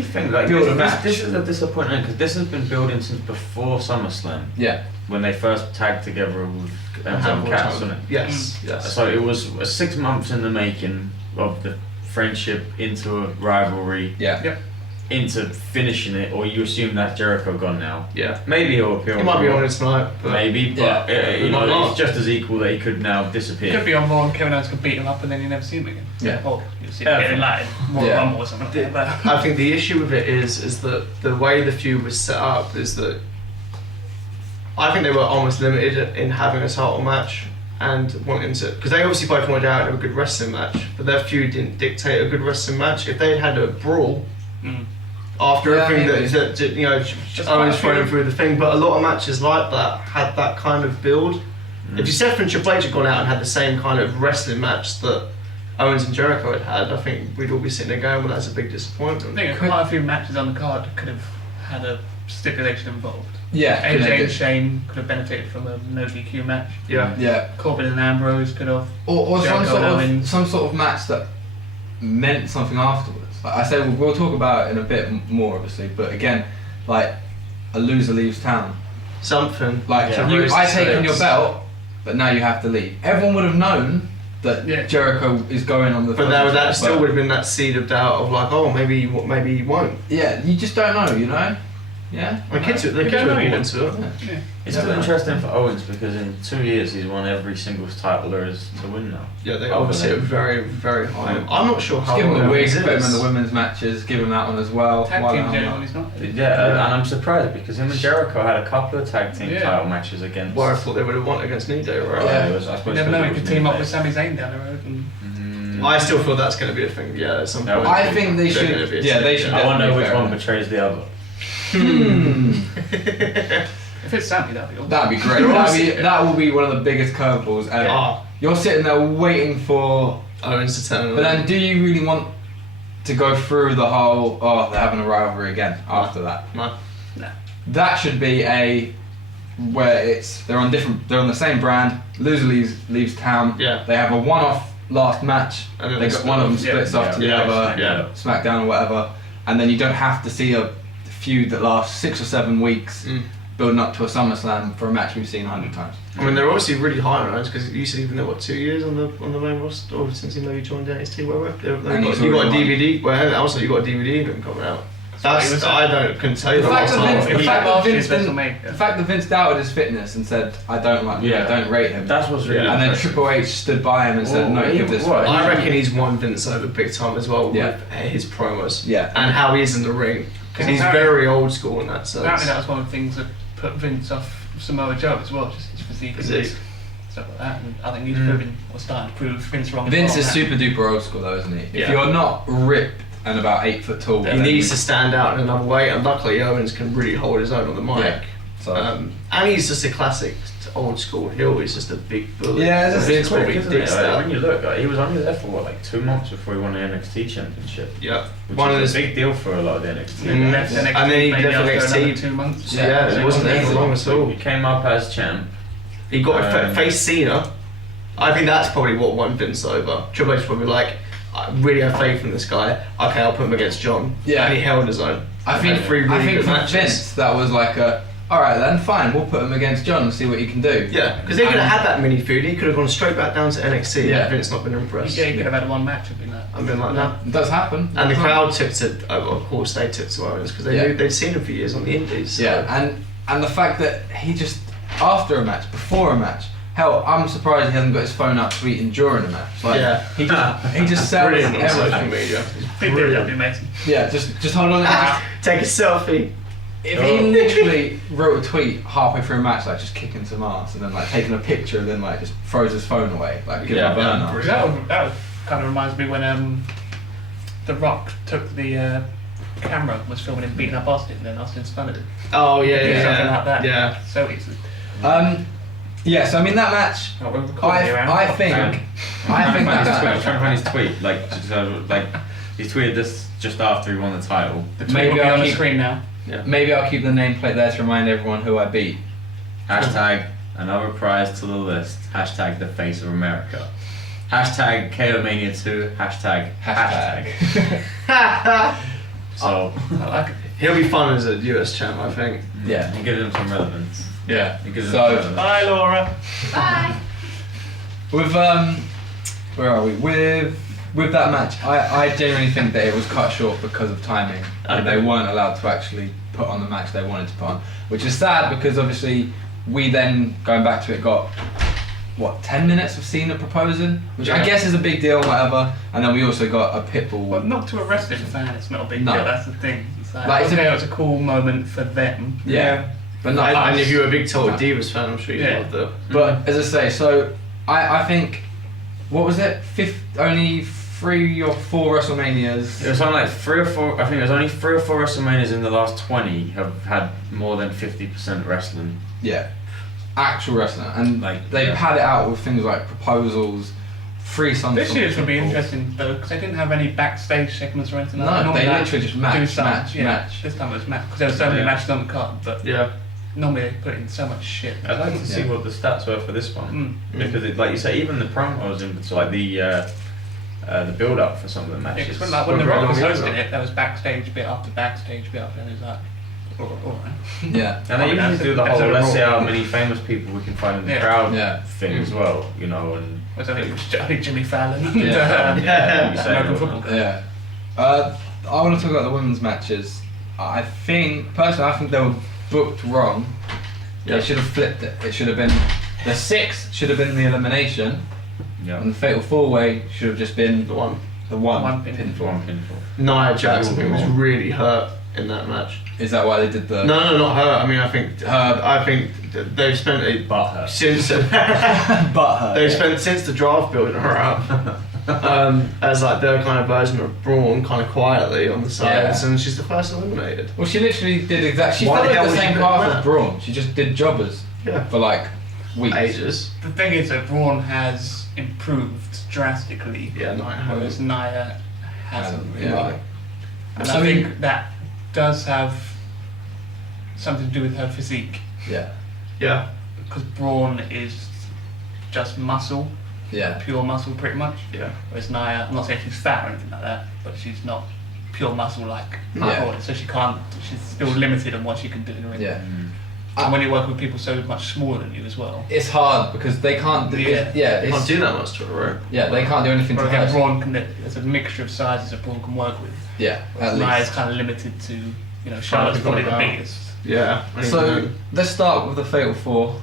build a match. This is a disappointment because this has been building since before SummerSlam. Yeah. When they first tagged together with Enzo and Cass, wasn't it? Yes. So it was 6 months in the making of the friendship into a rivalry. Yeah. Yep. Into finishing it, or you assume that Jericho gone now. Yeah. Maybe he'll appear. He might be on it tonight. Maybe, but it's just as equal that he could now disappear. Could be on Raw and Kevin Owens could beat him up and then you never see him again. Yeah. Or you'll see him getting like Royal Rumble or something like that. I think the issue with it is that the way the feud was set up is that I think they were almost limited in having a title match and wanting to, because they obviously both wanted out a good wrestling match, but their feud didn't dictate a good wrestling match. If they had a brawl after everything that you know, Owens running through the thing, but a lot of matches like that had that kind of build. If Seth and Triple H had gone out and had the same kind of wrestling match that Owens and Jericho had, I think we'd all be sitting there going, well, that's a big disappointment. I think quite a few matches on the card could have had a stipulation involved. Yeah. AJ and Shane could have benefited from a no DQ match. Yeah. Corbin and Ambrose could have. Or some sort of match that meant something afterwards. Like I say, we'll talk about it in a bit more, obviously. But again, like a loser leaves town. Something. Like I taken your belt, but now you have to leave. Everyone would have known that Jericho is going on the. But that still would have been that seed of doubt of like, oh, maybe he won't. Yeah, you just don't know, you know. Yeah. The kids would be into it. Yeah. It's still interesting for Owens because in 2 years he's won every singles title there is to win now. Yeah, they obviously are very, very high. I'm not sure how. Give him the wig, put him in the women's matches, give him that one as well. Tag team generally, he's not. Yeah, and I'm surprised because him and Jericho had a couple of tag team title matches against. Well, I thought they would have won against New Day, right? Yeah, I suppose. You never know, he could team up with Sami Zayn down the road. I still feel that's going to be a thing. Yeah, at some point. I think they should. Yeah, they should. I wonder which one betrays the other. If it's Sami, that'd be awesome. That'd be great. That will be one of the biggest curveballs ever. Yeah. You're sitting there waiting for Owens to turn. But then, do you really want to go through the whole? Oh, they're having a rivalry again after that. No. That should be where they're on the same brand. Loser leaves town. Yeah. They have a one-off last match. And they got one of them splits off to the other. Smackdown or whatever, and then you don't have to see a feud that lasts 6 or 7 weeks building up to a SummerSlam for a match we've seen 100 times. I mean, they're obviously really high on Owens because you said even there 2 years on the main roster, or since he maybe joined NXT, whatever. You got a DVD. Well, also you got a DVD of him coming out. Couldn't tell you the fact that Vince doubted his fitness and said, I don't rate him. That's what's really and then Triple H stood by him and said, no, give this way. I reckon he's won Vince over big time as well with his promos. Yeah. And how he is in the ring. Because he's very old school in that sense. Apparently that was one of the things that put Vince off Samoa Joe as well, just his physique. Stuff like that. And I think he's starting to prove Vince wrong. Vince is super duper old school though, isn't he? If you're not ripped and about 8 foot tall, he needs to stand out in another way, and luckily Owens can really hold his own on the mic. Yeah. So. And he's just a classic old school heel. He's just a big bully. Yeah, it's quick, isn't it? When you look, he was only there for 2 months before he won the NXT championship. Yeah, which is a big deal for a lot of the NXT. And then he left NXT 2 months. Yeah, it wasn't there for long at all. He came up as champ. He got face Cena. I think that's probably what won Vince over. Triple H was probably like, I really have faith in this guy. Okay, I'll put him against John. Yeah, and he held his own. I think for Vince that was like alright then, fine, we'll put him against John and see what he can do. Yeah, because they could have had that mini feud. He could have gone straight back down to NXT Yeah. and Vince not been impressed. Yeah, you could have had one match and been that. I've been like, no. It does happen. And the crowd took to, of course, they took to Owens because they knew they'd seen him for years on the Indies. So. Yeah, and the fact that he just, after a match, before a match, hell, I'm surprised he hasn't got his phone out tweeting during a match. Like, he just sells Brilliant on social everything. media. That'd be amazing. Yeah, just hold on. Take a selfie. If he literally wrote a tweet halfway through a match, like just kicking some ass, and then like taking a picture, and then like just throws his phone away, like give him a burner. That kind of reminds me when The Rock took the camera, was filming him beating up Austin, and then Austin spun it. Oh yeah, Something like that. Yeah. So easy. Yes, I mean that match. Oh, we're recording here, I think I'm that trying to find his tweet. Like he tweeted this just after he won the title. The tweet Maybe will be I'll on the keep- screen now. Maybe I'll keep the nameplate there to remind everyone who I beat. Hashtag another prize to the list. Hashtag the face of America. Hashtag KO Mania 2. Hashtag. So I like it. He'll be fun as a US champ, I think. Yeah. it gives him some relevance. Yeah. It gives him So- some relevance. Bye, Laura. Bye. With where are we? With that match, I genuinely think that it was cut short because of timing, and they weren't allowed to actually put on the match they wanted to put on, which is sad because obviously we then, going back to it, got 10 minutes of Cena proposing, which I guess is a big deal, whatever, and then we also got a Pitbull. But not to a wrestling fan, it's not a big No. deal, that's the thing. It's Like, it's okay, it was a cool moment for them. Yeah. But not us. And if you were a big Total Divas fan, I'm sure you Yeah. loved it. But as I say, so I think, what was it? Only 3 or 4 WrestleManias. It was only like 3 or 4. I think it was only 3 or 4 WrestleManias in the last 20 have had more than 50% wrestling. Yeah, actual wrestling, and Like, they yeah. pad it out with things like proposals, threesomes. This from year's would be people. interesting though, because they didn't have any backstage segments or anything like that. No, Normally they that literally just do match, some, match. This time it was match, because there were so many Yeah. matches on the card, but Yeah. normally they put in so much shit. I'd like to see Yeah. what the stats were for this one because, like you say, even the promos in so like the build up for some of the Yeah, matches. because when The Well, Rock was right. hosting it, there was backstage bit after backstage bit after, and it was like, alright. Yeah, And they usually That's do the that's whole a let's see rule. how many famous people we can find in the Yeah. crowd Yeah. thing as well, you know, and I think Jimmy Fallon. and, Yeah. Yeah. American football. yeah. I want to talk about the women's matches. I think personally, I think they were booked wrong. Yeah. They should have flipped it. It should have been the 6 should have been the elimination, yeah, and the fatal 4-way should have just been The one. the one One pinfall. one pinfall. Nia Jax, I think, was really hurt in that match. Is that why they did the? No, not her. I mean, I think they've spent But her. since but her. they've spent since the draft building her up as like their kind of version of Braun, kind of quietly on the sides, Yeah. and she's the first eliminated. Well, she literally did exactly. She Why the hell followed the would same you do path that? as Braun. She just did jobbers Yeah, for like weeks. ages. The thing is that Braun has improved drastically, Yeah, Nia whereas has. Nia hasn't really. Yeah. And So I I mean- think that does have something to do with her physique, Yeah. Yeah, because Braun is just muscle, Yeah. pure muscle pretty much. yeah. Whereas Nia, I'm not saying she's fat or anything like that, but she's not pure muscle like Yeah. Braun, so she's still limited on what she can do in the ring. Yeah. And when you work with people so much smaller than you as well. It's hard because they can't. Do, Yeah. yeah. They It's, can't do that much to her, right? yeah. They can't do anything But to again, her. Braun can, there's a mixture of sizes that Braun can work with. Yeah. At Nia's least. kind of limited to, Charlotte's probably the biggest. Yeah. So let's start with the fatal 4.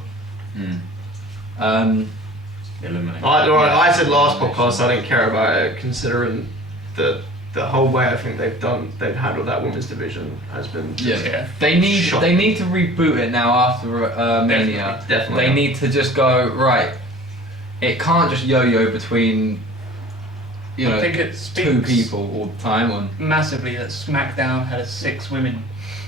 Eliminate. I said last podcast I didn't care about it, considering the whole way I think they've handled that women's division has been Yeah. They need Shocking. to reboot it now after Mania. Definitely. They need to just go right. It can't just yo-yo between I think it speaks 2 people all the time. On massively that SmackDown had a 6 women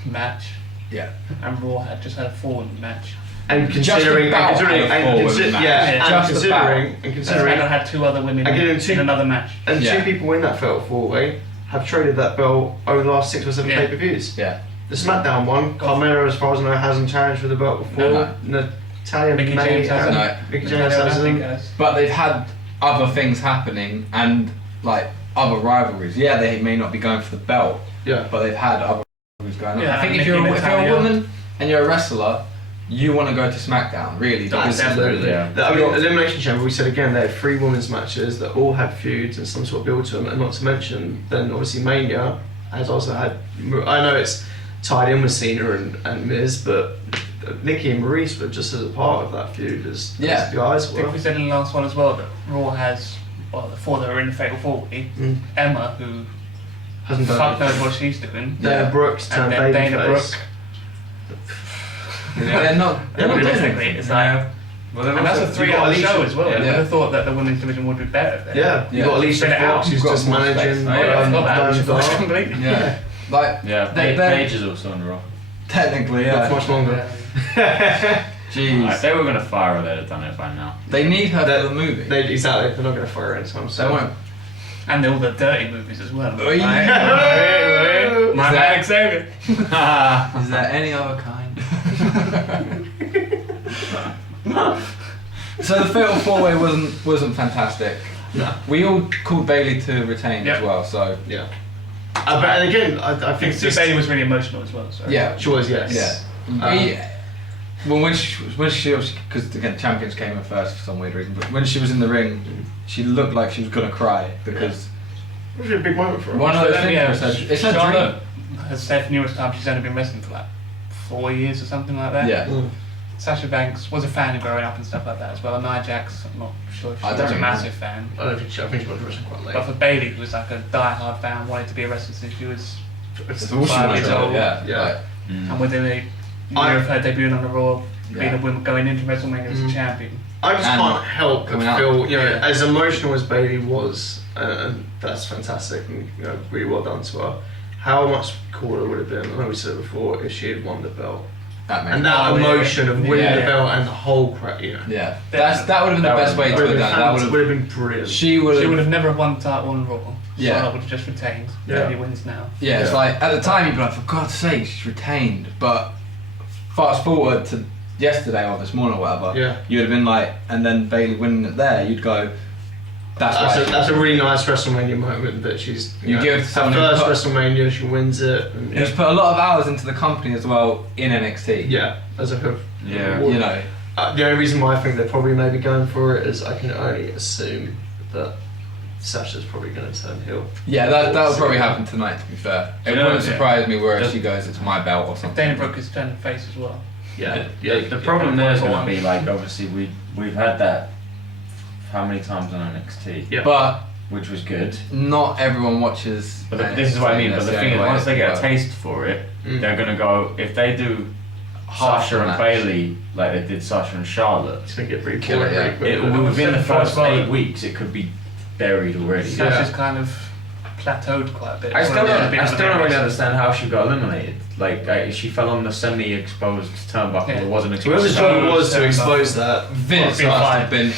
match yeah. and Raw had just had a 4 women match. and Just considering about and considering a and forward consi- match. yeah, Yeah. and Just considering about. and SmackDown considering had 2 other women I get in into- another match. and Yeah. 2 people in that fatal 4-way have traded that belt over the last 6 or 7 Yeah. pay-per-views. Yeah. The SmackDown one, Carmella, as far as I know, hasn't challenged for the belt before. Natalia Mickey May James hasn't. No. Mickey Natalia James Olympic hasn't. has. But they've had other things happening and like other rivalries. Yeah, they may not be going for the belt, Yeah. but they've had other rivalries going on. Yeah, I think and if you're Nikki a Natalia. woman, and you're a wrestler, you want to go to SmackDown, really. Because Absolutely. Yeah. I mean, Elimination Chamber, we said again, they had 3 women's matches that all had feuds and some sort of build to them, and not to mention, then obviously Mania has also had, I know it's tied in with Cena and Miz, but Nikki and Maryse were just as a part of that feud as the guys I were. think we said in the last one as well that Raw has, well, before they were in the Fatal 40, Emma, who Hasn't done fuck it. knows what she's doing, Dana Brooks and turned then Dana babyface. Brooke. they're not Realistically, it's like, Well, and that's a 3-hour Alicia. show as well. Yeah. I would have thought that the women's division would be better. There. Yeah, you got Alicia Spin it out. Fox, who's You've got just more space. managing. Oh, yeah, I forgot that. We should watch Dark. completely. Yeah. Like, Yeah, They- Paige is also on the Raw. technically, Not yeah. for much longer. Jeez. If they were going to fire her, they'd have done it by now. They need her That- for the movie. Exactly, they're not going to fire her anytime They soon. won't. And all the dirty movies as well. Oi. My Is man Xavier. Is there any other kind? So the Fatal 4-Way wasn't fantastic. No. We all called Bayley to retain Yep. as well, so Yeah. But again, I I think think just, Bayley was really emotional as well. So. yeah. she was, yes. Yeah. When she because again champions came in first for some weird reason, but when she was in the ring, she looked like she was gonna cry because It was a big moment for her. one of those things. Yeah, It's her dream. Charlotte has said numerous times she's only been wrestling for like 4 years or something like that. Yeah. Mm. Sasha Banks was a fan growing up and stuff like that as well. Nia Jax, I'm not sure if she I was don't a really massive fan. I think she was wrestling quite late. But for Bayley, who was like a die-hard fan, wanted to be a wrestler since she was, It's all she 5 wanted years to do, old. yeah. Yeah. Like, and within a year I- of her debuting on the Raw, being Yeah. a woman going into WrestleMania as a Mm. champion. I just And can't help but coming out. feel, you know, Yeah. as emotional as Bayley was, and that's fantastic, and you know, really well done to her. How much cooler would it have been? I know we said it before if she had won the belt, that made and that Oh, yeah. emotion of winning Yeah. the belt and the whole crap, you know, yeah. That would have been the That best way to have done it. That would would have. have been brilliant. She would She would have. have never won the title on Raw. Yeah. Charlotte would have just retained. Yeah. Bayley wins now. Yeah, it's Yeah. like at the time you'd be like, for God's sake, she's retained. But fast forward to yesterday or this morning or whatever, Yeah. you'd have been like, and then Bayley winning it there, you'd go, that's why. That's a really nice WrestleMania moment that she's. You know, give it to her someone who first put- WrestleMania, she wins it. And, She's put a lot of hours into the company as well in NXT. yeah, as a her. Yeah. You know, The only reason why I think they're probably maybe going for it is I can only assume that Sasha's probably going to turn heel. yeah, that would probably happen tonight. To be fair, it Yeah, wouldn't yeah. surprise me where Just- she goes, it's my belt or something. Dana Brooke is turning face as well. Yeah, The problem there is going to be like obviously we've had that how many times on NXT, Yeah. But which was good. not everyone watches. But this is what I mean. But That's the thing only is, way once they get a works. taste for it, Mm. they're going to go. If they do Half Sasha the and match. Bayley like they did Sasha and Charlotte, It's going to get pretty Kill it, boring yeah. really it quickly. within the Before as first well. 8 weeks, it could be buried already. Sasha's kind of plateaued quite a bit. I still don't. Well, I still don't really understand how she got eliminated. Like she fell on the semi-exposed turnbuckle Yeah. that wasn't Whoever's exposed. job it was to expose that. Vince Been must fine. have been.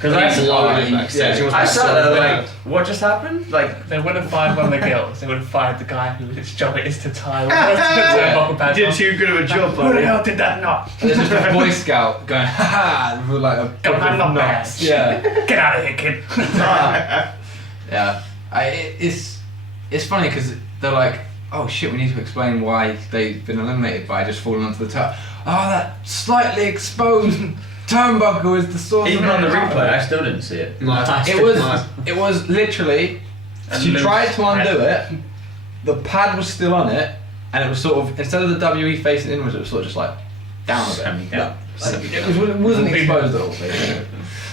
Because I He's loaded backstage. He was I so sat there bad. like, what just happened? Like, They would have fired one of the girls. They would have fired the guy whose job it is to tie one of the turnbuckle pads Did on. too good of a job, Who the buddy. hell did that not? There's just a Boy Scout going, ha ha, with like a Go, book I'm of not nuts. bad. Yeah, Get out of here, kid. yeah. It's funny because they're like, oh shit, we need to explain why they've been eliminated by just falling onto the top. Oh, that slightly exposed turnbuckle is the source. even of on the it. replay, I still didn't see it. It was literally. And She loose tried to undo pad. it. The pad was still on it, and it was sort of instead of the WE facing inwards, it was sort of just like down a bit. Semi-down. It wasn't exposed at all. Basically.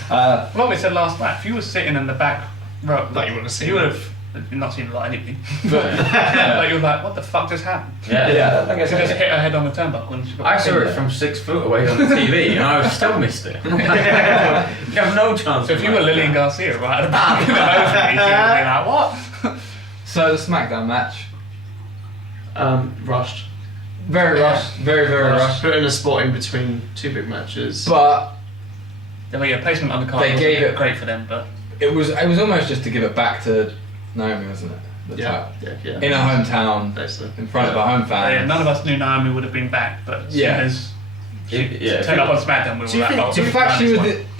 Like we said last night, if you were sitting in the back row, Like you wouldn't have seen you would it. have not seen a lot anything. But Like you were like, what the fuck just happened? Yeah. like I She just said, hit her head on the turnbuckle and she got I saw pinned. it from 6 foot away on the TV, and I still missed it. You have no chance. So if of you were that. Lillian Garcia right at the back of the nosebleed, you'd be like, what? so the SmackDown match, Rushed. very rushed, very rushed. Put in a spot in between two big matches. But I mean, yeah, placement on the card They wasn't gave it- great for them, but it was almost just to give it back to Naomi, wasn't it? The yeah, title. yeah. In her hometown, Basically. in front of her home fans. yeah, none of us knew Naomi would have been back, but Yeah. Cena's Turn up on SmackDown with Do you all that. think- In fact,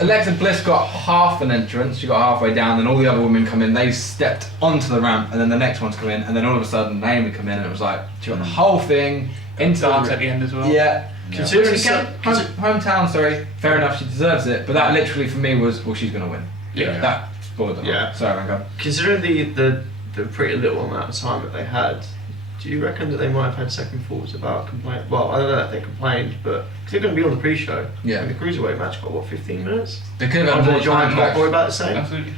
Alexa Bliss got half an entrance. She got halfway down, then all the other women come in. They stepped onto the ramp, and then the next ones come in, and then all of a sudden Naomi come in, and it was like she got the whole thing into dance the at the end as well. Yeah. Considering Which again, hometown, sorry. Fair enough, she deserves it. But that literally for me was, well, she's gonna win. Yeah. That spoiled it. Yeah. Sorry, Rango. Considering the pretty little amount of time that they had, do you reckon that they might have had second thoughts about complaining? Well, I don't know if they complained, but because they're going to be on the pre-show. Yeah. And the cruiserweight match got what, 15 minutes? They could have Under had the more giant time top back. boy about the same. Absolutely.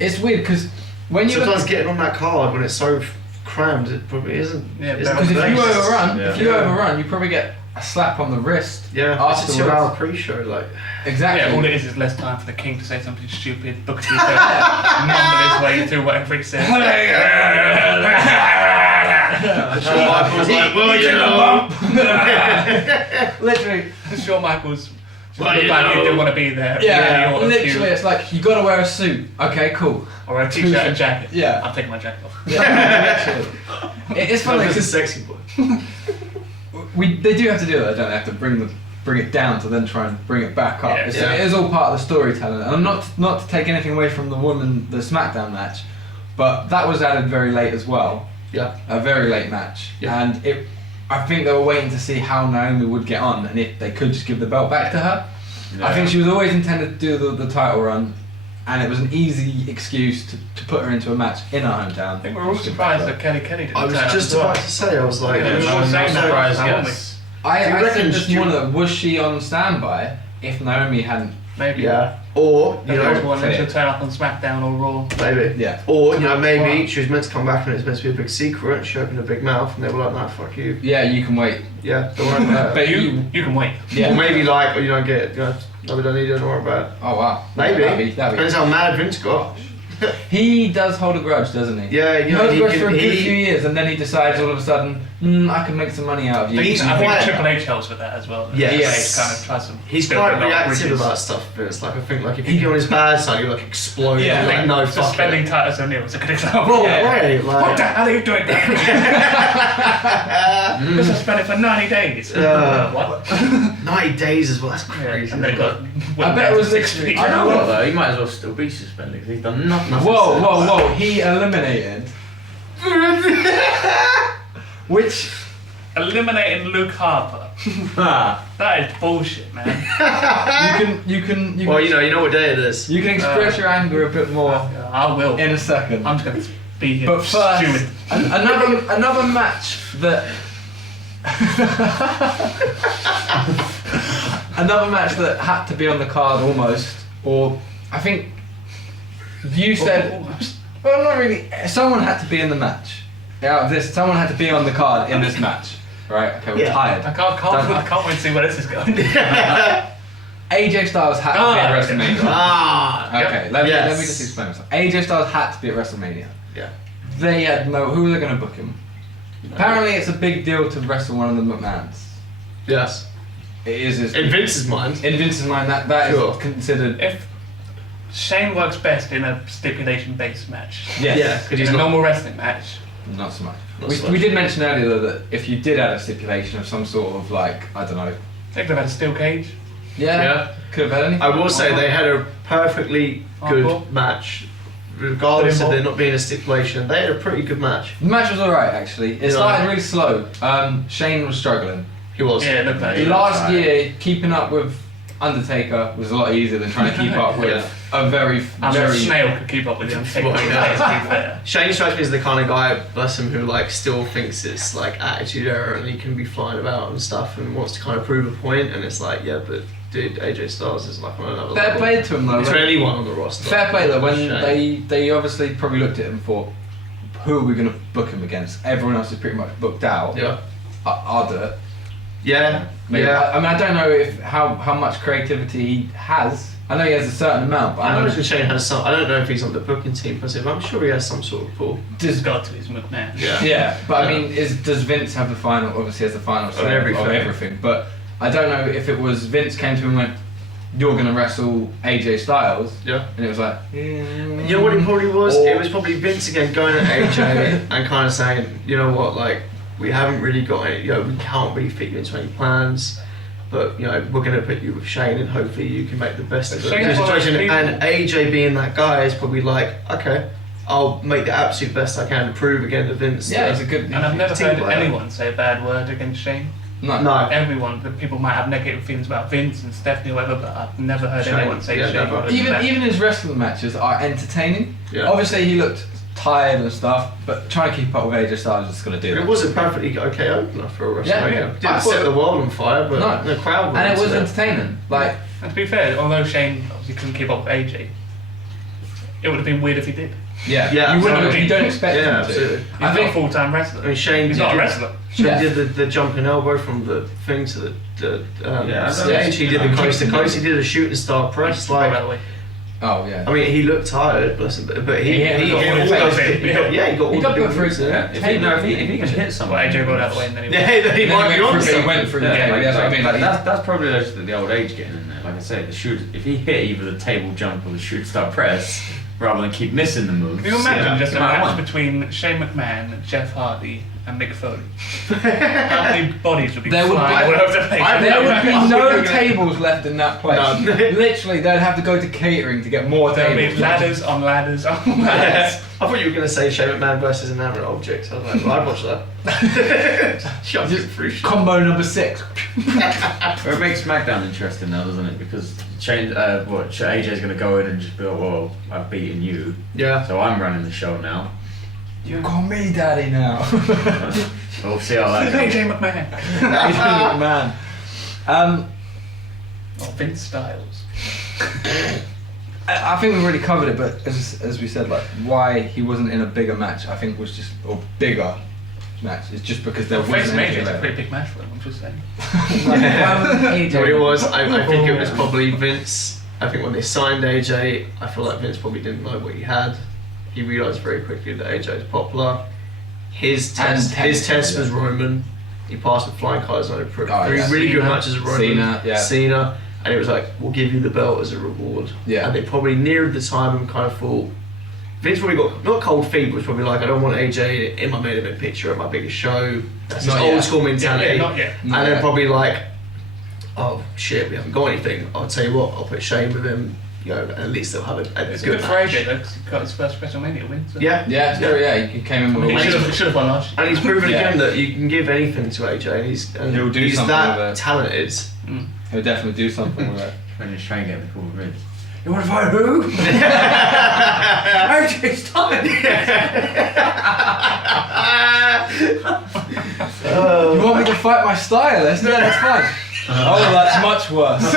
It's weird because when you Sometimes getting on that card when it's so crammed, it probably isn't. Yeah, because if you overrun, Yeah. you probably get a slap on the wrist. Yeah, it's a afterwards. 2-hour pre-show, like. Exactly. Yeah, all it is less time for the king to say something stupid, Booker T to mumble his way through whatever he says. Shawn Michaels like, well, you know. Literally. Shawn Michaels just Well, looked you like he know. didn't want to be there. Yeah, Really literally, it's like you got to wear a suit. Okay, cool. or a t-shirt and jacket. Yeah. I'm taking my jacket off. Yeah, literally. It's funny Like a because sexy boy. they do have to do that. Don't they have to bring it down to then try and bring it back up. Yeah. It is all part of the storytelling. And I'm not to take anything away from the Smackdown match, but that was added very late as well. Yeah. A very late match. Yeah. And I think they were waiting to see how Naomi would get on and if they could just give the belt back to her. I think she was always intended to do the title run, and it was an easy excuse to put her into a match in her hometown. I think we're all surprised that Kelly didn't I was turn up just as well. about to say, I was like, Yeah, No, we were no saying that, surprise, weren't we? yes. I Do you said reckon this Stu- morning, was she on standby if Naomi hadn't? Maybe. yeah. Or, you The first know, one, then she'll turn up on SmackDown or Raw. maybe. Yeah. Or, you know, maybe Wow. she was meant to come back and it's meant to be a big secret and she opened a big mouth and they were like, no, fuck you. Yeah, you can wait. Yeah, don't worry about it. But You can wait. Yeah. Or maybe like, or you don't get it, you know, no, we don't need it, don't worry about it. Oh wow. Maybe. That'd be. Depends how mad Vince got. He does hold a grudge, doesn't he? Yeah, He you know, holds a he grudge can- for a good he- few years, and then he decides all of a sudden, I can make some money out of you. But he's I think quite- Triple H helps with that as well. Yes. Triple H kind of tries to. He's build quite a lot of reactive bridges. about stuff, but it's like, I think, like, if you get on his bad side, you like explode. Yeah, like, no, fuck suspending it. Titus O'Neil is a good example. Well, Yeah. right, What like. the hell are you doing there? You're suspended for 90 days. What? 90 days as well, that's Yeah, crazy. and they got. I bet it was 6 literally- weeks. I You know know what though? He might as well still be suspended because he's done nothing. Whoa! He eliminated. Which Eliminating Luke Harper. Ah, That is bullshit, man. you can Well, you know what day it is. you can express your anger a bit more I will. in a second. I'm just going to be here. But first, stewing. another match that another match that had to be on the card almost, or I think you said, well, not really. Someone had to be in the match. Out of this, someone had to be on the card in this match, right? Okay, we're Yeah. tired. I can't wait to see where this is going. AJ Styles had to be at WrestleMania. Ah! Okay, let me Yes. just explain myself. AJ Styles had to be at WrestleMania. Yeah. They had who were they going to book him? Apparently, it's a big deal to wrestle one of the McMahons. Yes. It is In Vince's mind. in Vince's mind that Sure. is considered. If Shane works best in a stipulation-based match, Yes. Yeah, because in he's a not. normal wrestling match, Not so much. Not We, so much. we did mention earlier though that if you did add a stipulation of some sort of like I don't know. they could have had a steel cage. Yeah. Could have had anything. I will say they had a perfectly good Hardcore. match. Regardless of Bit there more. not being a stipulation, they had a pretty good match. The match was alright actually. It Yeah. started really slow. Shane was struggling. He was. Yeah, it looked like it. Last right. year, keeping up with Undertaker was a lot easier than trying to keep up with a very, And a very. snail could keep up with the Undertaker. Well, yeah. To be fair. Shane strikes me as the kind of guy, bless him, who like still thinks it's like attitude error and he can be flying about and stuff and wants to kind of prove a point. And it's like, yeah, but dude, AJ Styles is like on another Fair level. play to him though. To like- anyone on the roster. Fair play though. When Shane. they obviously probably looked at him and thought, who are we going to book him against? Everyone else is pretty much booked out. Yeah. I'll do it. Yeah. Maybe. Yeah. I mean, I don't know if how much creativity he has. I know he has a certain amount, but I I know imagine Shane has some. I don't know if he's on the booking team per se, but I'm sure he has some sort of pull. Just got to his McMahon. Yeah. Yeah, but I Yeah. mean, does Vince have the final? Obviously, has the final say everything. of everything. But I don't know if it was Vince came to him and went, "You're going to wrestle AJ Styles," Yeah. and it was like, You know what it probably was? Or- It was probably Vince again going at AJ and kind of saying, you know what, like, we haven't really got any, you know, we can't really fit you into any plans. but we're going to put you with Shane, and hopefully you can make the best of the Shane's one of those situation. people- And AJ being that guy is probably like, okay, I'll make the absolute best I can to prove again to Vince. Yeah, that- it's a good. And I've never team heard player. anyone say a bad word against Shane. No. Everyone, the people might have negative feelings about Vince and Stephanie or whatever, but I've never heard Shane, anyone say yeah, Shane. never. was Even bad. even his wrestling matches are entertaining. Yeah. Obviously, he looked tired and stuff, but trying to keep up with AJ Styles is just gonna do that. It was a perfectly okay opener for a Yeah, WrestleMania. yeah. Didn't I set thought- the world on fire, but No. the crowd And it was into entertaining. Like, And to be fair, although Shane obviously couldn't keep up with AJ, it would have been weird if he did. yeah, Yeah, you wouldn't. absolutely. You don't expect Yeah, him to. absolutely. He's I not a think. full-time wrestler. I mean, Shane He's did not a do- wrestler. Shane Yeah. did the jumping elbow from the thing to the Yeah, stage. He did the coast to coast. He did a shooting star press. By Like, the way. Oh yeah. I mean, he looked tired, bless him, but he He got got all all those. the- He got all He the got big put through moves in. Yeah, if he can hit someone. Well, AJ rolled out of the way and then he Yeah, then he And then might be on he something. went through the Yeah, table. That's what I mean. Like, that's probably the old age getting in there. Like I say, if he hit either the table jump or the shoot star press, rather than keep missing the moves. Can you imagine yeah, just a he might have match won. between Shane McMahon, Jeff Hardy, and Mick Foley? How many bodies would be There would be- flying all over the place? there would be I'm no gonna- tables left in that place. None. Literally, they'd have to go to catering to get more There'll be tables. ladders on ladders on ladders. I thought you were going to say Shane McMahon versus inanimate objects. I was like, well, I'd watch that. Shut it through. Combo number 6. Well, it makes SmackDown interesting now, doesn't it? Because AJ's going to go in and just be like, well, I've beaten you, Yeah. so I'm running the show now. You call me daddy now. We'll see how that goes. AJ McMahon. Man. Or Vince Styles. I think we've already covered it, but as we said, like why he wasn't in a bigger match, I think was just bigger match. It's just because there Face wasn't Major anything is a there. pretty big match for him, I'm just saying. So it was. I think it was probably Vince. I think when they signed AJ, I feel like Vince probably didn't know what he had. He realised very quickly that AJ is popular. His test was Roman. He passed with flying colours on it. Three really good Cena. matches of Roman. Cena. And it was like, we'll give you the belt as a reward. Yeah. And they probably neared the time and kind of thought, Vince probably got, not cold feet, but was probably like, I don't want AJ in my main event picture at my biggest show. That's his Not old yet. school mentality. Yeah, not yet. And then probably like, oh shit, we haven't got anything. I'll tell you what, I'll put Shane with him. At least they'll have a It's good good for match. AJ though, because he got his first WrestleMania win. So. Yeah. He came in I with mean, a he win. should have won last year. And he's proven Yeah. again that you can give anything to AJ, and He'll do he's something that with it. talented. He'll definitely do something with it. When you're trying to get the cool Vince. You want to fight who? AJ Styles. You want me to fight my stylist? No, that's fine. Oh, that's much worse.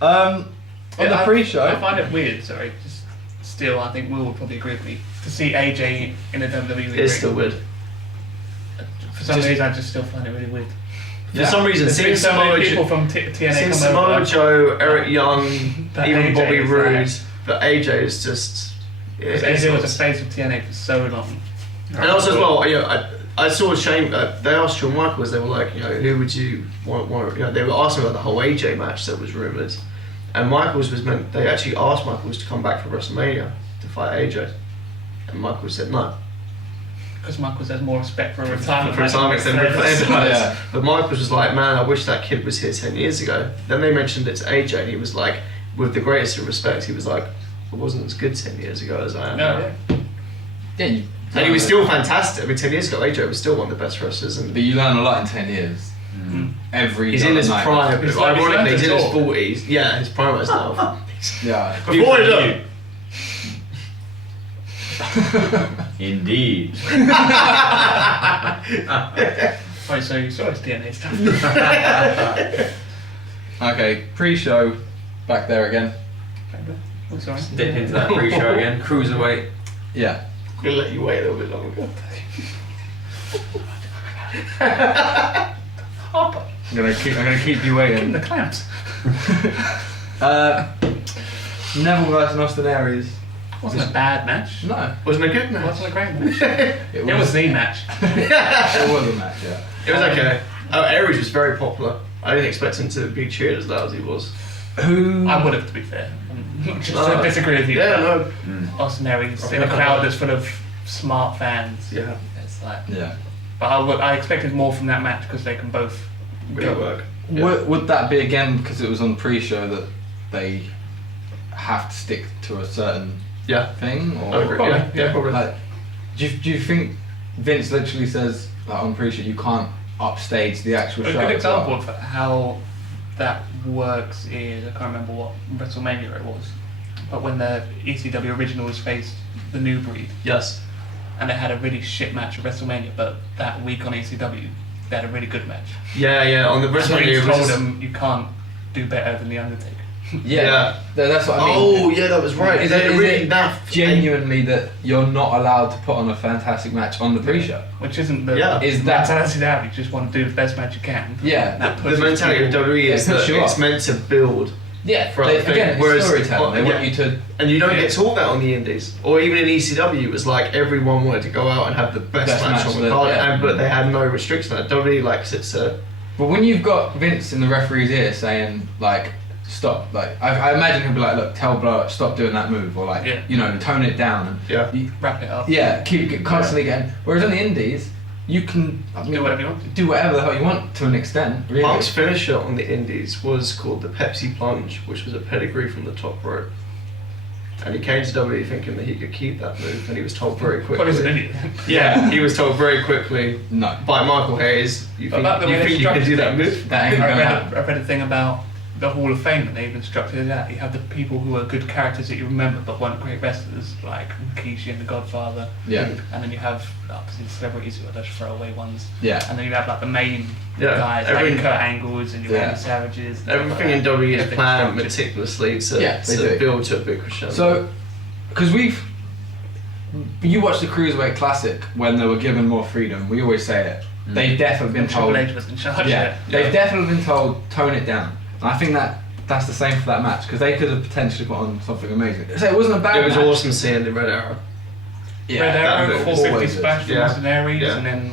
On the pre-show, I find it weird, sorry, just still, I think Will would probably agree with me, to see AJ in a WWE ring. It's still weird. For some reason, I just still find it really weird. For some reason, There's seeing been so many Samoa people from TNA seeing come Samoa over. Joe, Eric Young, That even AJ Bobby is Roode, but AJ is just. Because AJ was the face of TNA for so long. And also as well, I saw Shane. They asked Shawn Michaels. They were like, who would you want? They were asking about the whole AJ match that was rumored, and Michaels was meant. They actually asked Michaels to come back for WrestleMania to fight AJ, and Michaels said no. Because Michaels has more respect for a retirement For retirement than match. for Yeah. But Michaels was like, man, I wish that kid was here 10 years ago. Then they mentioned it to AJ, and he was like, with the greatest of respect, he was like, I wasn't as good 10 years ago as I am now. No, yeah. yeah, And he was still fantastic. I mean, 10 years ago, AJ was still one of the best wrestlers. And but you learn a lot in 10 years. Every he's in his night. prime. He's like- Ironically, he's he's in his learned 40s. Yeah, his prime is now. Yeah. Before he done. Indeed. Right, so you saw his TNA stuff. Okay, pre-show, back there again. Oh, sorry. Dip into that pre-show again. Cruiserweight. Yeah. I'm going to let you wait a little bit longer. Harper. I'm gonna keep you Give him waiting. the clamps. Neville versus Austin Aries. Wasn't a bad match. No, Wasn't a good match. Wasn't a great match. it It was the match. it was a match. Yeah. It was okay. Aries was very popular. I didn't expect him to be cheered as loud as he was. Who? I would have, to be fair. Just to disagree with you. Yeah, but no. Austin Aries in a crowd that's full of smart fans. Yeah. It's like, Yeah. but I expected more from that match because they can both really work. Would that be again because it was on pre-show that they have to stick to a certain thing? Or I agree. Yeah, probably. Like, do you think Vince literally says like, on pre-show you can't upstage the actual A show? good example of how that works is, I can't remember what WrestleMania it was, but when the ECW originals faced the New Breed, Yes. and they had a really shit match at WrestleMania, but that week on ECW, they had a really good match. Yeah. On the Vince WrestleMania, told them you can't do better than the Undertaker. Yeah, that's what I mean. Oh yeah, that was right. Is They it really naff. genuinely that you're not allowed to put on a fantastic match on the pre-show? Which isn't the Is that mentality to have. You just want to do the best match you can. Yeah, That The pushes mentality of people. WWE is It puts that you it's up. meant to build, yeah. for They, other things, again, it's whereas- storytelling. They want yeah. you to. and you don't Yeah. get taught that on the Indies, or even in ECW. It was like everyone wanted to go out and have the best match on the card, yeah. but they had no restriction. That WWE likes it's a But when you've got Vince in the referee's ear saying like, stop, like I imagine he'll be like, look, tell Blow up, stop doing that move, or like, tone it down, and yeah. Wrap it up. keep constantly getting. Whereas on the Indies, you can Do whatever you want. do whatever the hell you want to an extent. Really. Punk's finisher on the Indies was called the Pepsi Plunge, which was a pedigree from the top rope. And he came to WWE thinking that he could keep that move, and he was told very quickly. Well, he's an idiot. Yeah, he was told very quickly No, by Michael Hayes. You think, About the way they you can do structured that things. move? that ain't I gonna happen. read a thing about the Hall of Fame that they've instructed that. You have the people who are good characters that you remember but weren't great wrestlers, like Rikishi and The Godfather. Yeah, And then you have obviously celebrities who are just throwaway ones. yeah. And then you have like the main Yeah, guys, every- like Kurt Angles and your Yeah. Randy Savages. and Everything stuff in like that. WWE is Everything's planned structured. meticulously to, Yeah, they do. build to a big crescendo. So, because you watched the Cruiserweight Classic when they were given more freedom. We always say it. They've definitely been And Triple told. H was in charge. Yeah, they've definitely been told tone it down. And I think that's the same for that match because they could have potentially put on something amazing. So it wasn't a bad. it was match. awesome seeing the Red Arrow. Yeah, Red that Arrow, move 450 always is. splash from Yeah. Austin Aries, Yeah. and then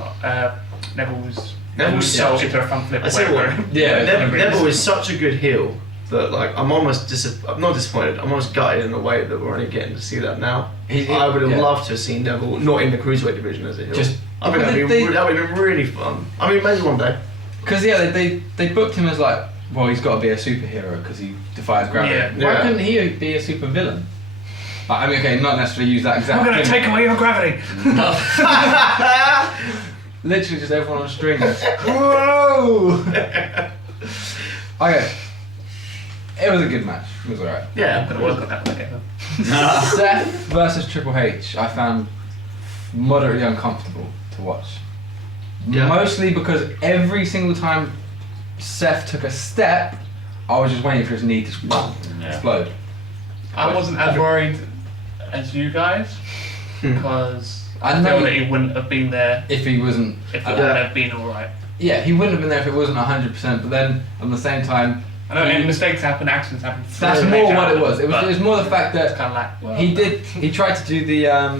Neville's Neville's sold such into a front flip. I tell you what, whatever. Yeah, Neville is such a good heel that like I'm almost I'm not disappointed. I'm almost gutted in a way that we're only getting to see that now. I would have loved to have seen Neville not in the cruiserweight division as a heel. Just- I think that would have been really fun. I mean, maybe one day. Because they booked him as like, well, he's got to be a superhero because he defies gravity. Yeah. Why Yeah. couldn't he be a super villain? I mean, okay, not necessarily use that exact. I'm gonna thing. take away your gravity. Literally just everyone on strings. Whoa! Okay. It was a good match. It was alright. Yeah, I'm gonna work on that when I get home. Seth versus Triple H, I found moderately uncomfortable to watch. Yeah. Mostly because every single time Seth took a step, I was just waiting for his knee to explode. I wasn't as worried as you guys because I I know feel that he wouldn't have been there If he wasn't, if it would have been alright. yeah, he wouldn't have been there if it wasn't 100%. But then, at the same time, I know and mistakes happen, accidents happen. that's Triple more H what it happened, was. It was more the fact it's that kind of like well, he tried to do the I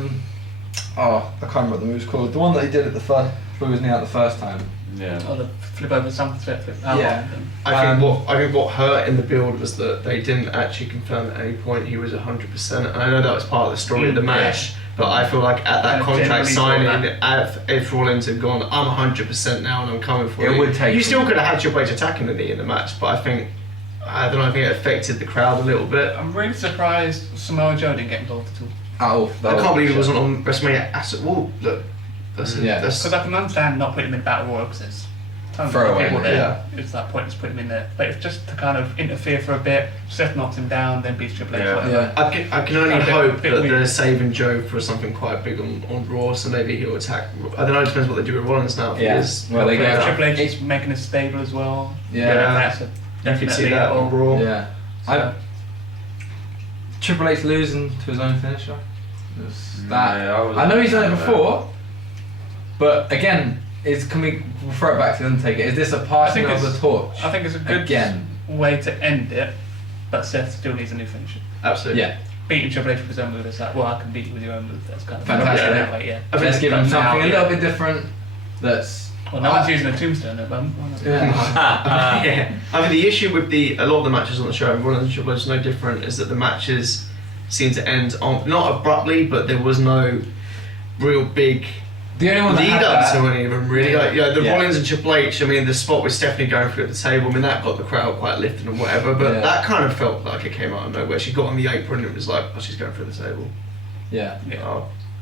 can't remember what the move's called. The one that he did at the first, blew his knee out the first time. Yeah. or the flip over something, flip. Yeah. I think what hurt in the build was that they didn't actually confirm at any point he was 100%. And I know that was part of the story of the match, but I feel like at that I contract genuinely signing, if Rollins had gone, I'm 100% now and I'm coming for It you. would take You some- still could have had Triple H attacking the knee in the match, but I think I think it affected the crowd a little bit. I'm really surprised Samoa Joe didn't get involved at all. I can't believe he wasn't on WrestleMania at all. Look, that's Yeah. that's Because I can understand not putting him in Battle Royal because there's tons Throwaway, of people there. yeah. It's like pointless putting him in there. But it's just to kind of interfere for a bit. Seth knocks him down, then beats Triple H. Yeah. Whatever. Yeah. I can only A bit- hope bit that weird. they're saving Joe for something quite big on Raw, so maybe he'll attack. I don't know, it depends what they do with Rollins now. If Yeah. he is Well, they helping go- out. Triple H is making a stable as well. Yeah. That's a You definitely can see that on Raw. Yeah. Triple H losing to his own finisher. That Yeah, I know he's done it that. before, but again, can we refer it back to the Undertaker? Is this a passing I think of the it's- torch? I think it's a good Again. way to end it, but Seth still needs a new finisher. Absolutely. Yeah. Beating Triple H with his own move, it's like, well, I can beat you with your own move. That's kind of Fantastic. Yeah, like, yeah. I think Let's give him Now, something a yeah. little bit different. That's Well, no one's using a tombstone at the moment. yeah. Yeah. I mean, the issue with a lot of the matches on the show, Rollins and Triple H is no different, is that the matches seem to end on not abruptly, but there was no real big The only one that lead had up that, to any of them really. Like, the Yeah. Rollins and Triple H. I mean, the spot with Stephanie going through at the table. I mean, that got the crowd quite lifted and whatever. But Yeah. that kind of felt like it came out of nowhere. She got on the apron and it was like, oh, she's going through the table. yeah.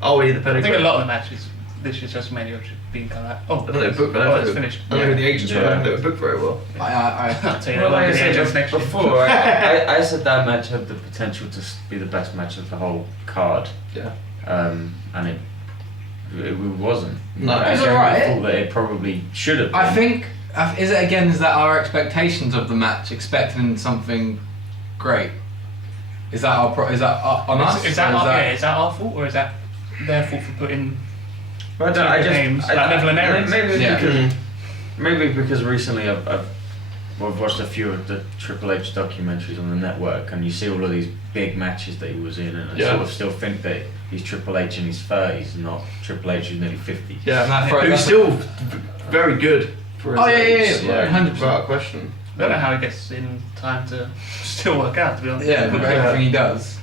Oh, yeah, the I pedigree. think a lot of the matches this year's WrestleMania have been kind of like, I don't know, booked oh, it's finished. I don't know who the agents were. I don't know, they were booked very well. I'll tell you Well, that like I the said agents next year. before, I said that match had the potential to be the best match of the whole card. Yeah. And it wasn't. No. I It's generally alright. thought that it probably should have been. I think, is that our expectations of the match, expecting something great? Is that on us? Is that our fault or is that their fault for putting But I just names like Neville and Aries? Maybe because recently I've watched a few of the Triple H documentaries on the network, and you see all of these big matches that he was in, and I sort of still think that he's Triple H in his 30s, not Triple H who's nearly 50. Yeah, Right, who's still very good for his age. yeah, 100%. Without question. I don't know how he gets in time to still work out, to be honest. Yeah, but everything he does.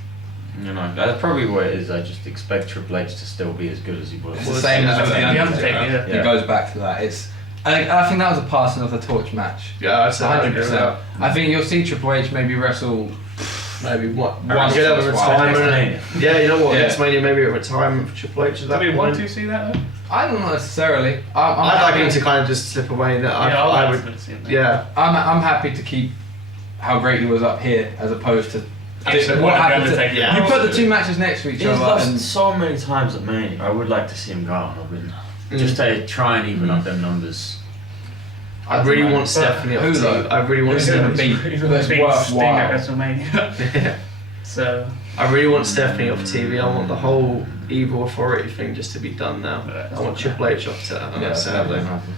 You know, that's probably what it is. I just expect Triple H to still be as good as he was. It's the same as The the Undertaker, Undertaker. yeah. It goes back to that. I think that was a passing of the torch match. Yeah, I'd say 100%. I think you'll see Triple H maybe wrestle maybe what? Once Get or a twice. retirement. Yeah, you know what? Yeah. Next Mania, maybe a retirement for Triple H. At Do that we point. want to see that though? I don't know necessarily. I'd like him to kind of just slip away. That Yeah, I I'd would. like to see that. Yeah. I'm happy to keep how great he was up here as opposed to Absolutely. what What happened. Undertaker. Yeah. You put the two matches next to each He's other lost and so many times at Mania. I would like to see him go out and win. Just to try and even up them numbers. I really want Stephanie up Who to. though? I really want Who's gonna Stephanie. beat? He's That's always been Sting at worthwhile. WrestleMania. So I really want Stephanie off TV. I want the whole evil authority thing just to be done now. I want Triple H off to Yeah, sadly. that happen.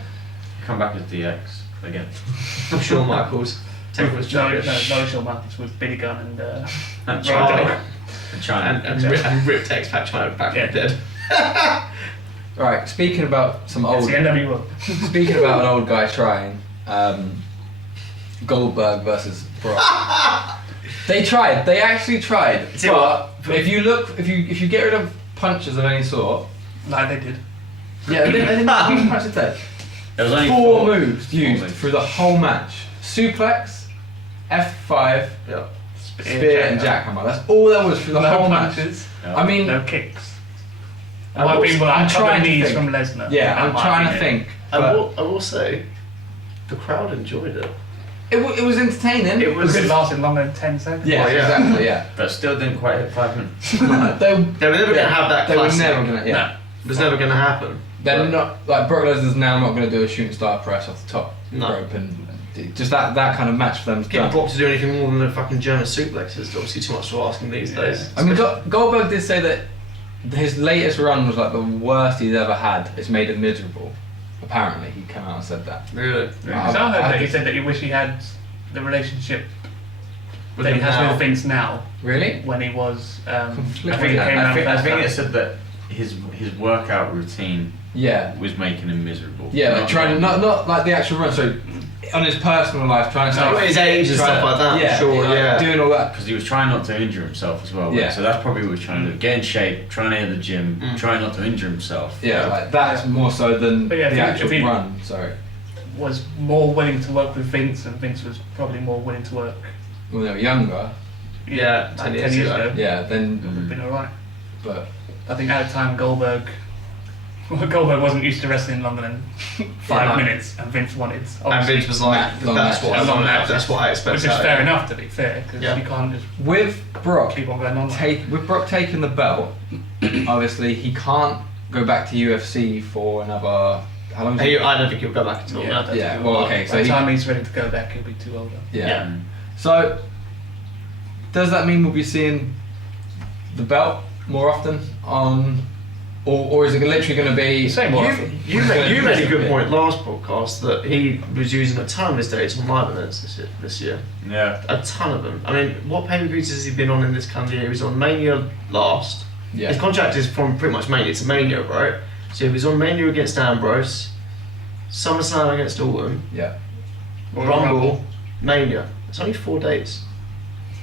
Come back as DX again. Shawn Michaels. Take was no, Jokic. no Shawn Michaels with Billy Gunn and And Rollins. China. And China. And ripped X-Pac China back from the dead. Right, speaking about some It's old the NWO. speaking about an old guy trying, Goldberg versus Brock. They tried. They actually tried. See what? But if you look, if you get rid of punches of any sort, Like they did. yeah, they didn't how many punches did they? There was only Four moves used moves. through the whole match: suplex, F5, Yeah. spear, and jackhammer. That's all there was through the No whole match. punches. Yeah. I mean, No kicks. I Might will- be like I'm a couple trying of to knees think. from Lesnar. yeah, That I'm might trying be to it. think. I But will say, the crowd enjoyed it. it was entertaining. It was- Because it lasted longer than 10 seconds. Yeah, Well, yeah. exactly. Yeah. But still didn't quite hit 5 minutes. they They were never going to have that They were classic. never gonna. Yeah. No. It was never going to happen. They're not like Brock Lesnar's now not going to do a shooting star press off the top No. rope and just that kind of match for them. Getting Brock to do anything more than a fucking German suplex is obviously too much to ask him these days. I mean, Goldberg did say that his latest run was like the worst he's ever had. It's made him miserable. Apparently, he came out and said that. Really? Because I heard that he said that he wished he had the relationship With that he him has now. with Vince now Really? when he was. I Conflicted. think it came I around think first it time. said that his workout routine Yeah. was making him miserable. Yeah, like trying to not like the actual run. So on his personal life, trying to No, his age and stuff like that, Yeah, sure, like, yeah. doing all that. Because he was trying not to injure himself as well. Yeah. So that's probably what he was trying to do. Get in shape, trying to hit the gym, trying not to injure himself. Yeah, like that's more so than But yeah, the if actual he- run. Sorry, Was more willing to work with Vince, and Vince was probably more willing to work. when they were younger. Yeah, 10 10 years years ago. ago. Yeah, then It would have been alright. but I think at the time Goldberg wasn't used to wrestling longer than 5 no. minutes, and Vince wanted. And obviously, Vince was like, long that's matches. what I Long want. matches. That's what I expect. which is out of fair him. enough to be fair, because Yeah. you can't just with Brock keep on going on. with Brock taking the belt, obviously he can't go back to UFC for another. How long? Is it? I don't think he'll go back until Yeah, that. I don't Yeah, think well, he'll- okay, so by the he- time he's ready to go back, he'll be too older. Yeah. Yeah. So, does that mean we'll be seeing the belt more often on, or is it literally going to be? Same more often. You made a good point last podcast that he was using a ton of his days on live events this year. Yeah. A ton of them. I mean, what pay-per-views has he been on in this calendar year? He was on Mania last. Yeah. His contract is from pretty much Mania to Mania, right? So he was on Mania against Ambrose, SummerSlam against Orton, Yeah. Rumble, Mania. It's only 4 days.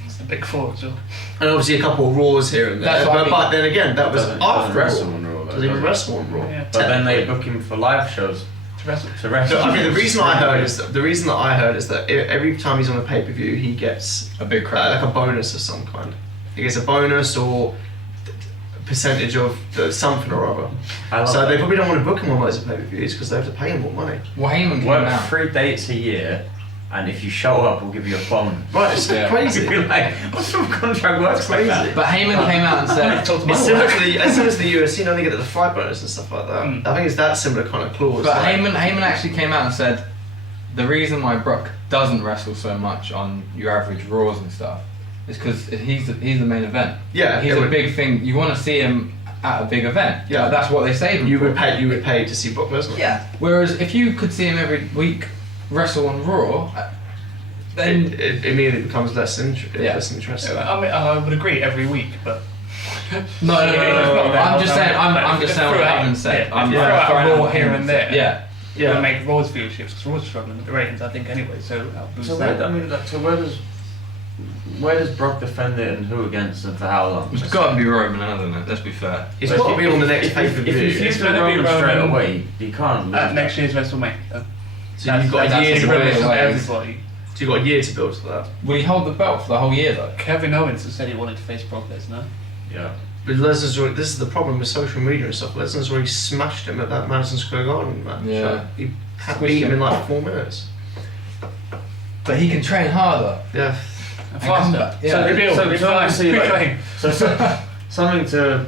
It's a big four as well. And obviously a couple of Raws here and there. That's what I mean. But then again, that was Doesn't after wrestle Raw. on Raw though. Does he even wrestle on Raw? Yeah. But then they book him for live shows To wrestle. to wrestle. So, I mean, the reason that I heard is that every time he's on a pay per view, he gets A big crowd. like a bonus of some kind. He gets a bonus or percentage of something or other. I love So that. they probably don't want to book him on loads of pay per views because they have to pay him more money. Well, Heyman came Work out. 3 dates a year, and if you show up, we'll give you a phone. Right, it's Yeah. crazy. You'd be like, what sort of contract works like Crazy. that? But Heyman came out and said, Talk to my It's similar wife. to the UFC, they get the fight bonus and stuff like that. Mm. I think it's that similar kind of clause. but like- Heyman actually came out and said, the reason why Brock doesn't wrestle so much on your average Raws and stuff is because he's the main event. Yeah, He's it a would- big thing. You want to see him at a big event. Yeah. That's what they save him You for. would pay to see Brock Lesnar. Yeah. Whereas if you could see him every week wrestle on Raw, then It immediately becomes less interesting. Yeah, I mean, I would agree every week, but no. I'm just saying. I'm just saying what throughout- Heyman said. yeah, I'm if you throw out a throwing Raw what here Heyman and said. there. Yeah. It would Yeah. make Raw's viewerships because Raw's struggling with the ratings, I think, anyway. So that'll boost So that. where does Brock defend it and who against and for how long? It's got to be Roman, hasn't it? Let's be fair. It's But got to if be you- on the next if pay per you view. feud It's with gonna be Roman straight Roman away, you can't lose. At next year's WrestleMania. So you've got a that's year the to problem. build. Everybody. So you've got a year to build to that. Will he hold the belt for the whole year though? Kevin Owens has said he wanted to face Brock Lesnar. Yeah. But Lesnar's already, this is the problem with social media and stuff. Lesnar's already smashed him at that Madison Square Garden match. Yeah. He beat him in like 4 minutes. But he can train harder. Yeah. And come faster. back. Yeah. So rebuild. So obviously, like, Reclaim. So something to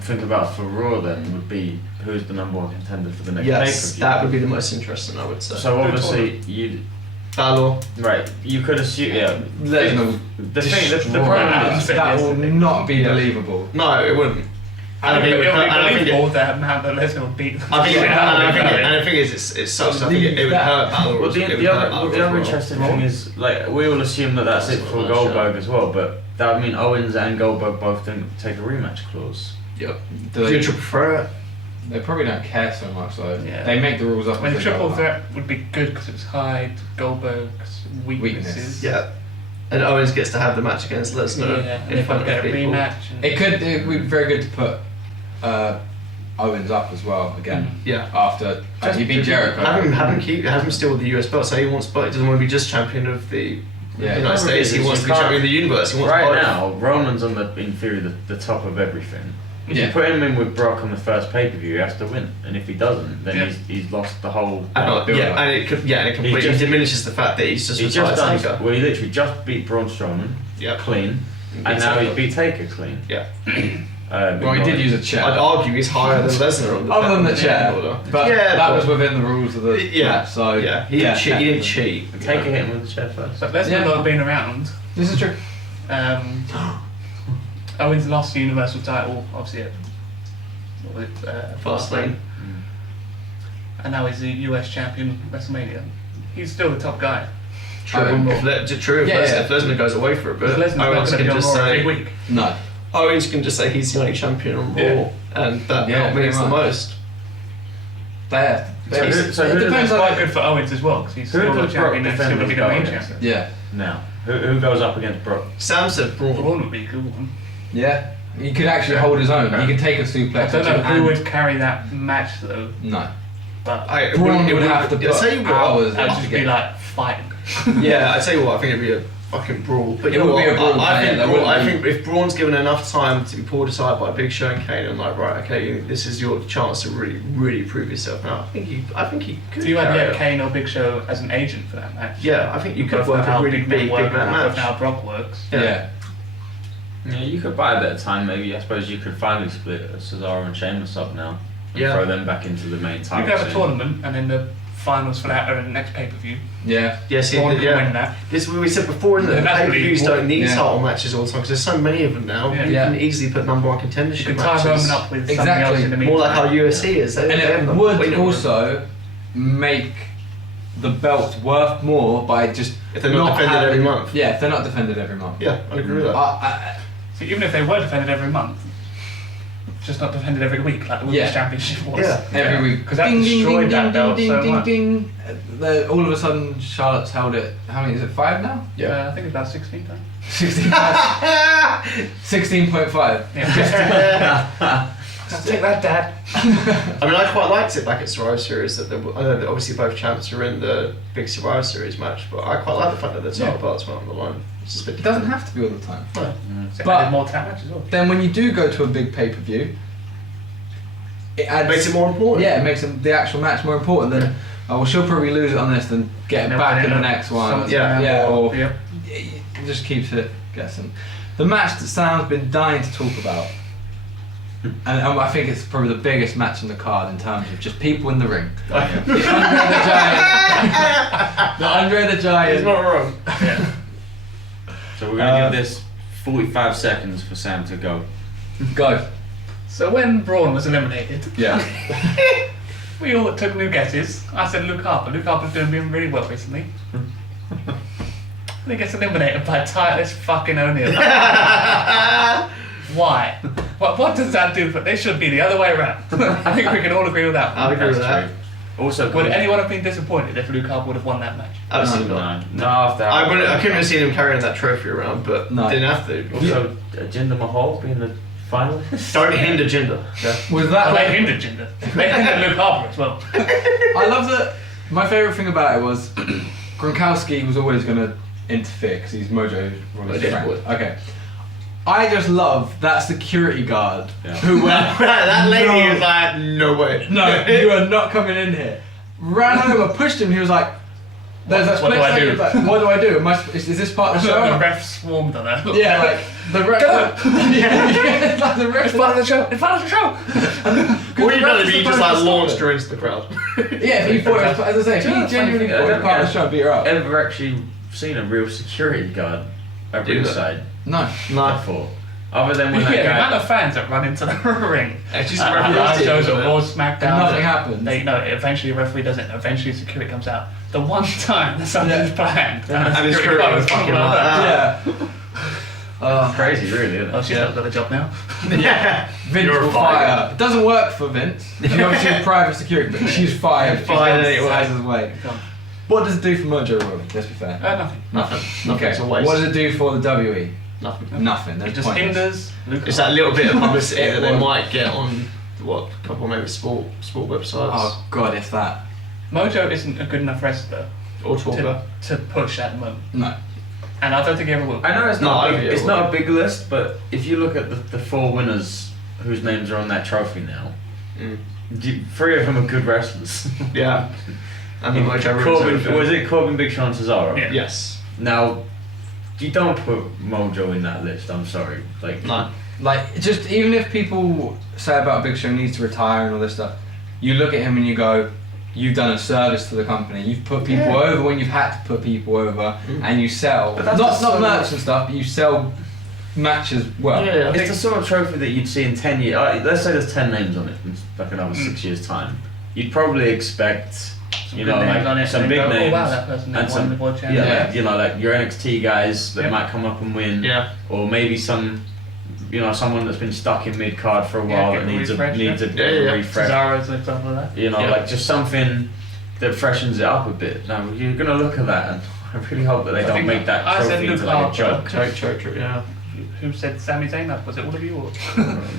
think about for Raw then would be who's the number 1 contender for the next Yes, pay-per-view. that would be the most interesting, I would say. So obviously you'd Balor. right. You could assume Lesnar the problem is that will not be believable. No, it wouldn't. I And I think think, it'll be and I think it- believable that amount that Lesnar will beat. and the thing is, it's such that it would hurt Balor. Well, it the would hurt other Balor as interesting well. thing is, like, we all assume that that's it for Goldberg as well, but that would mean Owens and Goldberg both didn't take a rematch clause. Yep. Do Do they, you prefer it? they probably don't care so much though. Yeah. They make the rules up. I mean, as the they go triple along. threat would be good because it's hide Goldberg's weaknesses. Yeah. And Owens gets to have the match against Lesnar Yeah, and in if I front get of a people. rematch. And It would be very good to put Owens up as well again Yeah. after Just he beat to- Jericho. Have him still with the US belt. Say he wants, but he doesn't want to be just champion of the Yeah. United States. He wants to be champion of the universe. He wants Right both. now, Roman's on in theory, the top of everything. If Yeah. you put him in with Brock on the first pay-per-view, he has to win. And if he doesn't, then Yeah. he's lost the whole And, build up. and it completely just- diminishes the fact that he's just He retired just Taker. done, well, he literally just beat Braun Strowman Yeah. clean, and Beats now Taker. he beat Taker clean. Yeah. Well, he did use a chair. I'd argue he's higher than Lesnar on the Other than the pecking chair, order. but Yeah, that but- was within the rules of the Yeah, match. So yeah, he didn't cheat. He didn't cheat. Taker hit him with the chair first. But Lesnar Yeah. not been around. This is true. Owens lost the Universal title, obviously, at what was it, Fastlane. and now he's the US champion at WrestleMania. He's still the top guy. True. True. If Yeah, yeah. Lesnar goes away for a bit, Because Lesnar's not Owens going to can be on just Raw every say week. No. Owens can just say he's the only champion on Raw, Yeah. and that Yeah, belt means the pretty much. most. There. So who- so it who depends It's on quite good for Owens as well because he's Who still the does Brock champion and still defend going to be his the main belt champion. Yeah. Now, who goes up against Brock? Sam said Braun. Braun would be a good one. Yeah. He could actually hold his own. He could take a suplex. I don't know who and- would carry that match though, No. but Braun would have to I'll tell you put what, hours that would into just be get. like fighting. Yeah, I tell you what, I think it'd be a fucking brawl. But It you know would what? be a brawl, I yeah, think there Braun, would I be. think if Braun's given enough time to be pulled aside by Big Show and Kane, and like, right, okay, this is your chance to really, really prove yourself. Now, I think he could. Do you carry have it. Kane or Big Show as an agent for that match? Yeah, I think you could Both work know how a really men big work man and both match. know how Brock works. Yeah. Yeah, you could buy a bit of time maybe. I suppose you could finally split Cesaro and Sheamus up now and Yeah. throw them back into the main You title could have a scene. tournament and then the finals for that are in the next pay per view. Yeah. Yes, Braun can yeah. win that. This we said before, isn't it? And that's Pay-per-views really don't need yeah. title matches all the time because there's so many of them now. Yeah. You Yeah. can easily put number one You contendership can tie matches. Roman up with something else Exactly. in the meantime. More like how UFC is. They And have it them would waiting on them. also make the belt worth more by just If they're not defended having- every month. Yeah, if they're not defended every month. Yeah, I'd agree with that. So even if they were defended every month, just not defended every week like the Women's Yeah. Championship was. Yeah. Every week. 'Cause that destroyed that belt so much. ding. All of a sudden, Charlotte's held it. How many is it? 5 now? I think it's about 16 times. 16.5. Yeah. Take that, Dad. I mean, I quite liked it back at Survivor Series. That I know that obviously both champs are in the big Survivor Series match, but I quite like the fact that the title belts went on the line. It's just a bit It doesn't have to be all the time. No. But more tap matches as well. then when you do go to a big pay-per-view, it adds, Makes it more important. Yeah, it makes the actual match more important than, oh, well, she'll probably lose it on this, then get it No, back in yeah. the next one. Someone's Yeah, or Yeah. it just keeps it guessing. The match that Sam's been dying to talk about, and I think it's probably the biggest match on the card in terms of just people in the ring. The Andre the Giant. The Andre the Giant. He's not wrong. Yeah. So we're gonna give this 45 seconds for Sam to go. Go. So when Braun was eliminated, Yeah. we all took new guesses. I said Luke Harper. Luke Harper's doing really well recently. And he gets eliminated by Titus fucking O'Neil. Why? What does that do? But it should be the other way around. I think we can all agree with that. I'll agree with that. Also, Would anyone have been disappointed if Luke Harper would have won that match? Absolutely not. no, after I couldn't have seen him carrying that trophy around, but No. didn't have to. Also, Jinder Mahal being the finalist. Don't hinder Jinder. Was that They hindered Jinder. They hindered Luke Harper as well. I love that. My favourite thing about it was Gronkowski was always going to interfere because he's Mojo Rawley's Yeah. friend. Okay. I just love that security guard Yeah. who went, That lady No. was like, no way. no, you are not coming in here. Ran over, pushed him. He was like, "There's a What split do I second." do? He's like, what do I do? Is this part of the The show? ref swarmed on her. Yeah, like the ref. yeah, like the ref. It's part of the show. It's part of the show. All you know is he just like Supposed to launched stop her into the crowd. Yeah, if he thought it was, as I say, if Yeah, he genuinely funny thought thing, it was part of the show, beat her up. Ever actually seen a real security guard at Do that. ringside No. before? Other than when Yeah, that the guy. amount of fans that run into the ring. Actually, At live shows or Raw, SmackDown. And nothing happens. They know eventually a referee does it. Eventually security comes out. The one time that something's planned And his security career guard was is fucking like like Yeah. Crazy, really, isn't it? Oh, she's not got a job now. Yeah. Vince You're will fired. fire. It doesn't work for Vince. She obviously has private security, but she's fired. She's Fired gone anyway. his way. Gone. What does it do for Mojo Rawley? Let's be fair. Nothing. Nothing. Okay. It's a waste. What does it do for the WE? Nothing. Nothing. It That's just pointless. hinders Luke. It's that little bit of publicity that they Well- might get on what a couple maybe sport websites Oh god, if that. Mojo isn't a good enough wrestler or talker. to push at the moment. No. And I don't think he ever will. I know it's No, not I big, feel it's it. not a big list, but if you look at the 4 winners whose names are on that trophy now, Mm. 3 of them are good wrestlers. Yeah. And the Mojo Corbin, was it Corbin, Big Sean, Cesaro? Yeah. Yes. Now, you don't put Mojo in that list. I'm sorry. Like, No. Like, just even if people say about Big Show needs to retire and all this stuff, you look at him and you go, you've done a service to the company. You've put people over when you've had to put people over, and you sell. But that's Not just so merch and stuff, but you sell matches well. Yeah. it's the sort of trophy that you'd see in 10 years. Let's say there's 10 names on it in like another 6 years' time. You'd probably expect, you know, Good names on like it, some and big go, names. Oh wow, that person and that won the world Yeah, championship. like, you know, like your NXT guys that Yeah. might come up and win. Yeah. Or maybe some, you know, someone that's been stuck in mid card for a Yeah, while get that a needs a refresh, needs a Yeah. refresh. Cesaro's and stuff like that. You know, Yeah. like just something that freshens it up a bit. Now you're gonna look at that, and I really hope that they I don't think make that I said trophy Luke into like a Harper. joke. Yeah. Who said Sami Zayn? Was it all of you? Or?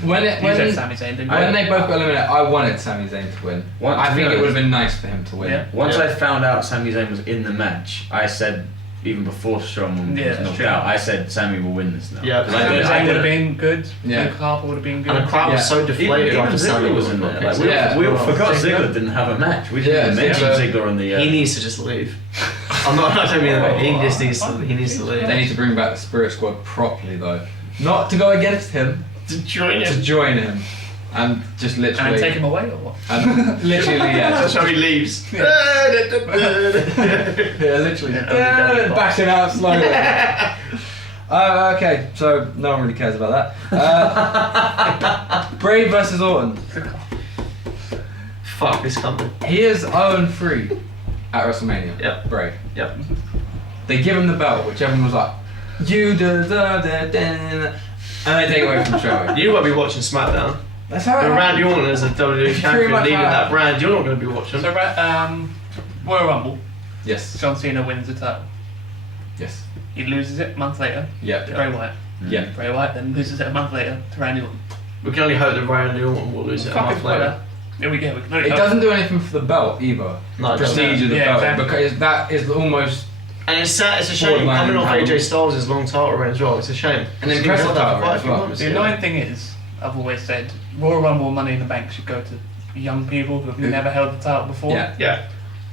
When You said Sami Zayn, didn't you? when they both got eliminated, I wanted Sami Zayn to win. What- I to be think it would have honest- been nice for him to win. Yeah. Once Yeah. I found out Sami Zayn was in the match, I said, even before Strowman Yeah, was that's knocked true. out, I said Sammy will win this now. Yeah, 'Cause I Sami did- Zayn would have didn't- been good. Yeah. Luke Harper would have been good. And the crowd was so deflated Even after Sammy Ziggler was in there. Like, Yeah. we all forgot Ziggler. Ziggler didn't have a match. We didn't Yeah, even mention Ziggler- Ziggler on the. He needs to just leave. I'm not telling you that. He just needs to. He needs to leave. They need to bring back the Spirit Squad properly though. Not to go against him, To join to him. join him. And just literally... And take him away or what? And literally, yeah. That's how he leaves. Yeah, literally. Yeah, bashing out slowly. Okay, so no one really cares about that. Bray versus Orton. Fuck this company. He is 0-3 at WrestleMania. Yep. Bray. Yep. They give him the belt, which everyone was like, you deserve it, and they take it away from the show. You won't be watching SmackDown. That's how it And Randy happens. Orton as a WWE Pretty champion much leading how it that happens. brand. You're not going to be watching. So, Royal Rumble, Yes. John Cena wins the title. Yes. He loses it a month later to Yeah. Bray Wyatt. Yeah. Bray Wyatt then loses it a month later to Randy Orton. We can only hope that Randy Orton will lose it a Fucking month later. There we go. We can only It hope. doesn't do anything for the belt either. No, it The doesn't. prestige of the Yeah, belt exactly. because that is almost And it's sad, it's a shame Borderline coming off Hamilton. AJ Styles' long title reign as well. It's a shame. An He's impressive held that for title quite a reign as few well. months, The yeah. annoying thing is, I've always said, Royal Rumble Money in the Bank should go to young people who have never held the title before. yeah. Yeah,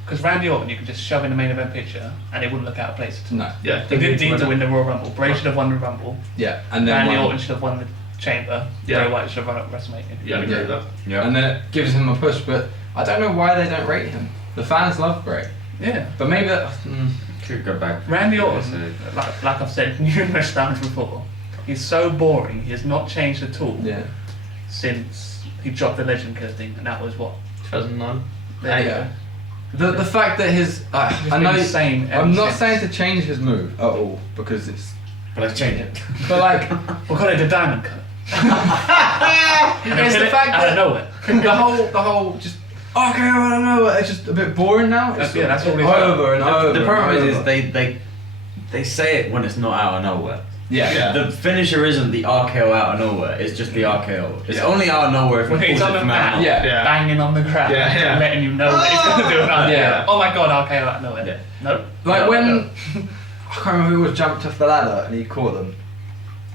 Because Randy Orton, you could just shove in the main event picture and it wouldn't look out of place at all. No. yeah. He didn't need to win the Royal Rumble. Bray should have won the Rumble. Yeah. And then Randy won. Orton should have won the Chamber. Yeah. Bray Wyatt should have won at WrestleMania. Yeah, I agree with that. Yeah. And then it gives him a push, but I don't know why they don't rate him. The fans love Bray, Yeah. but maybe that. Could go back. Randy Orton, like I've said numerous times before, he's so boring. He has not changed at all Yeah. since he dropped the Legend Killer thing, and that was what? 2009. There you Yeah. go. The fact that his It's I been know the same ever I'm not since. saying to change his move at all because it's But let's change it. but like We'll call it the Diamond Cut. it's the fact out of that nowhere. the whole just okay I don't know it's just a bit boring now. It's That's all he's over and over. The problem and is over. they say it when it's not out of nowhere. yeah. Yeah. The finisher isn't the RKO out of nowhere, it's just the RKO. It's only out of nowhere if When he he's pulls on it the from out of mat, nowhere. Yeah. Yeah. banging on the ground, Yeah, yeah. and letting you know that he's going to do it. Yeah. Oh my god, RKO out of nowhere. Yeah. No. Like No, when no. I can't remember who was jumped off the ladder and he caught them.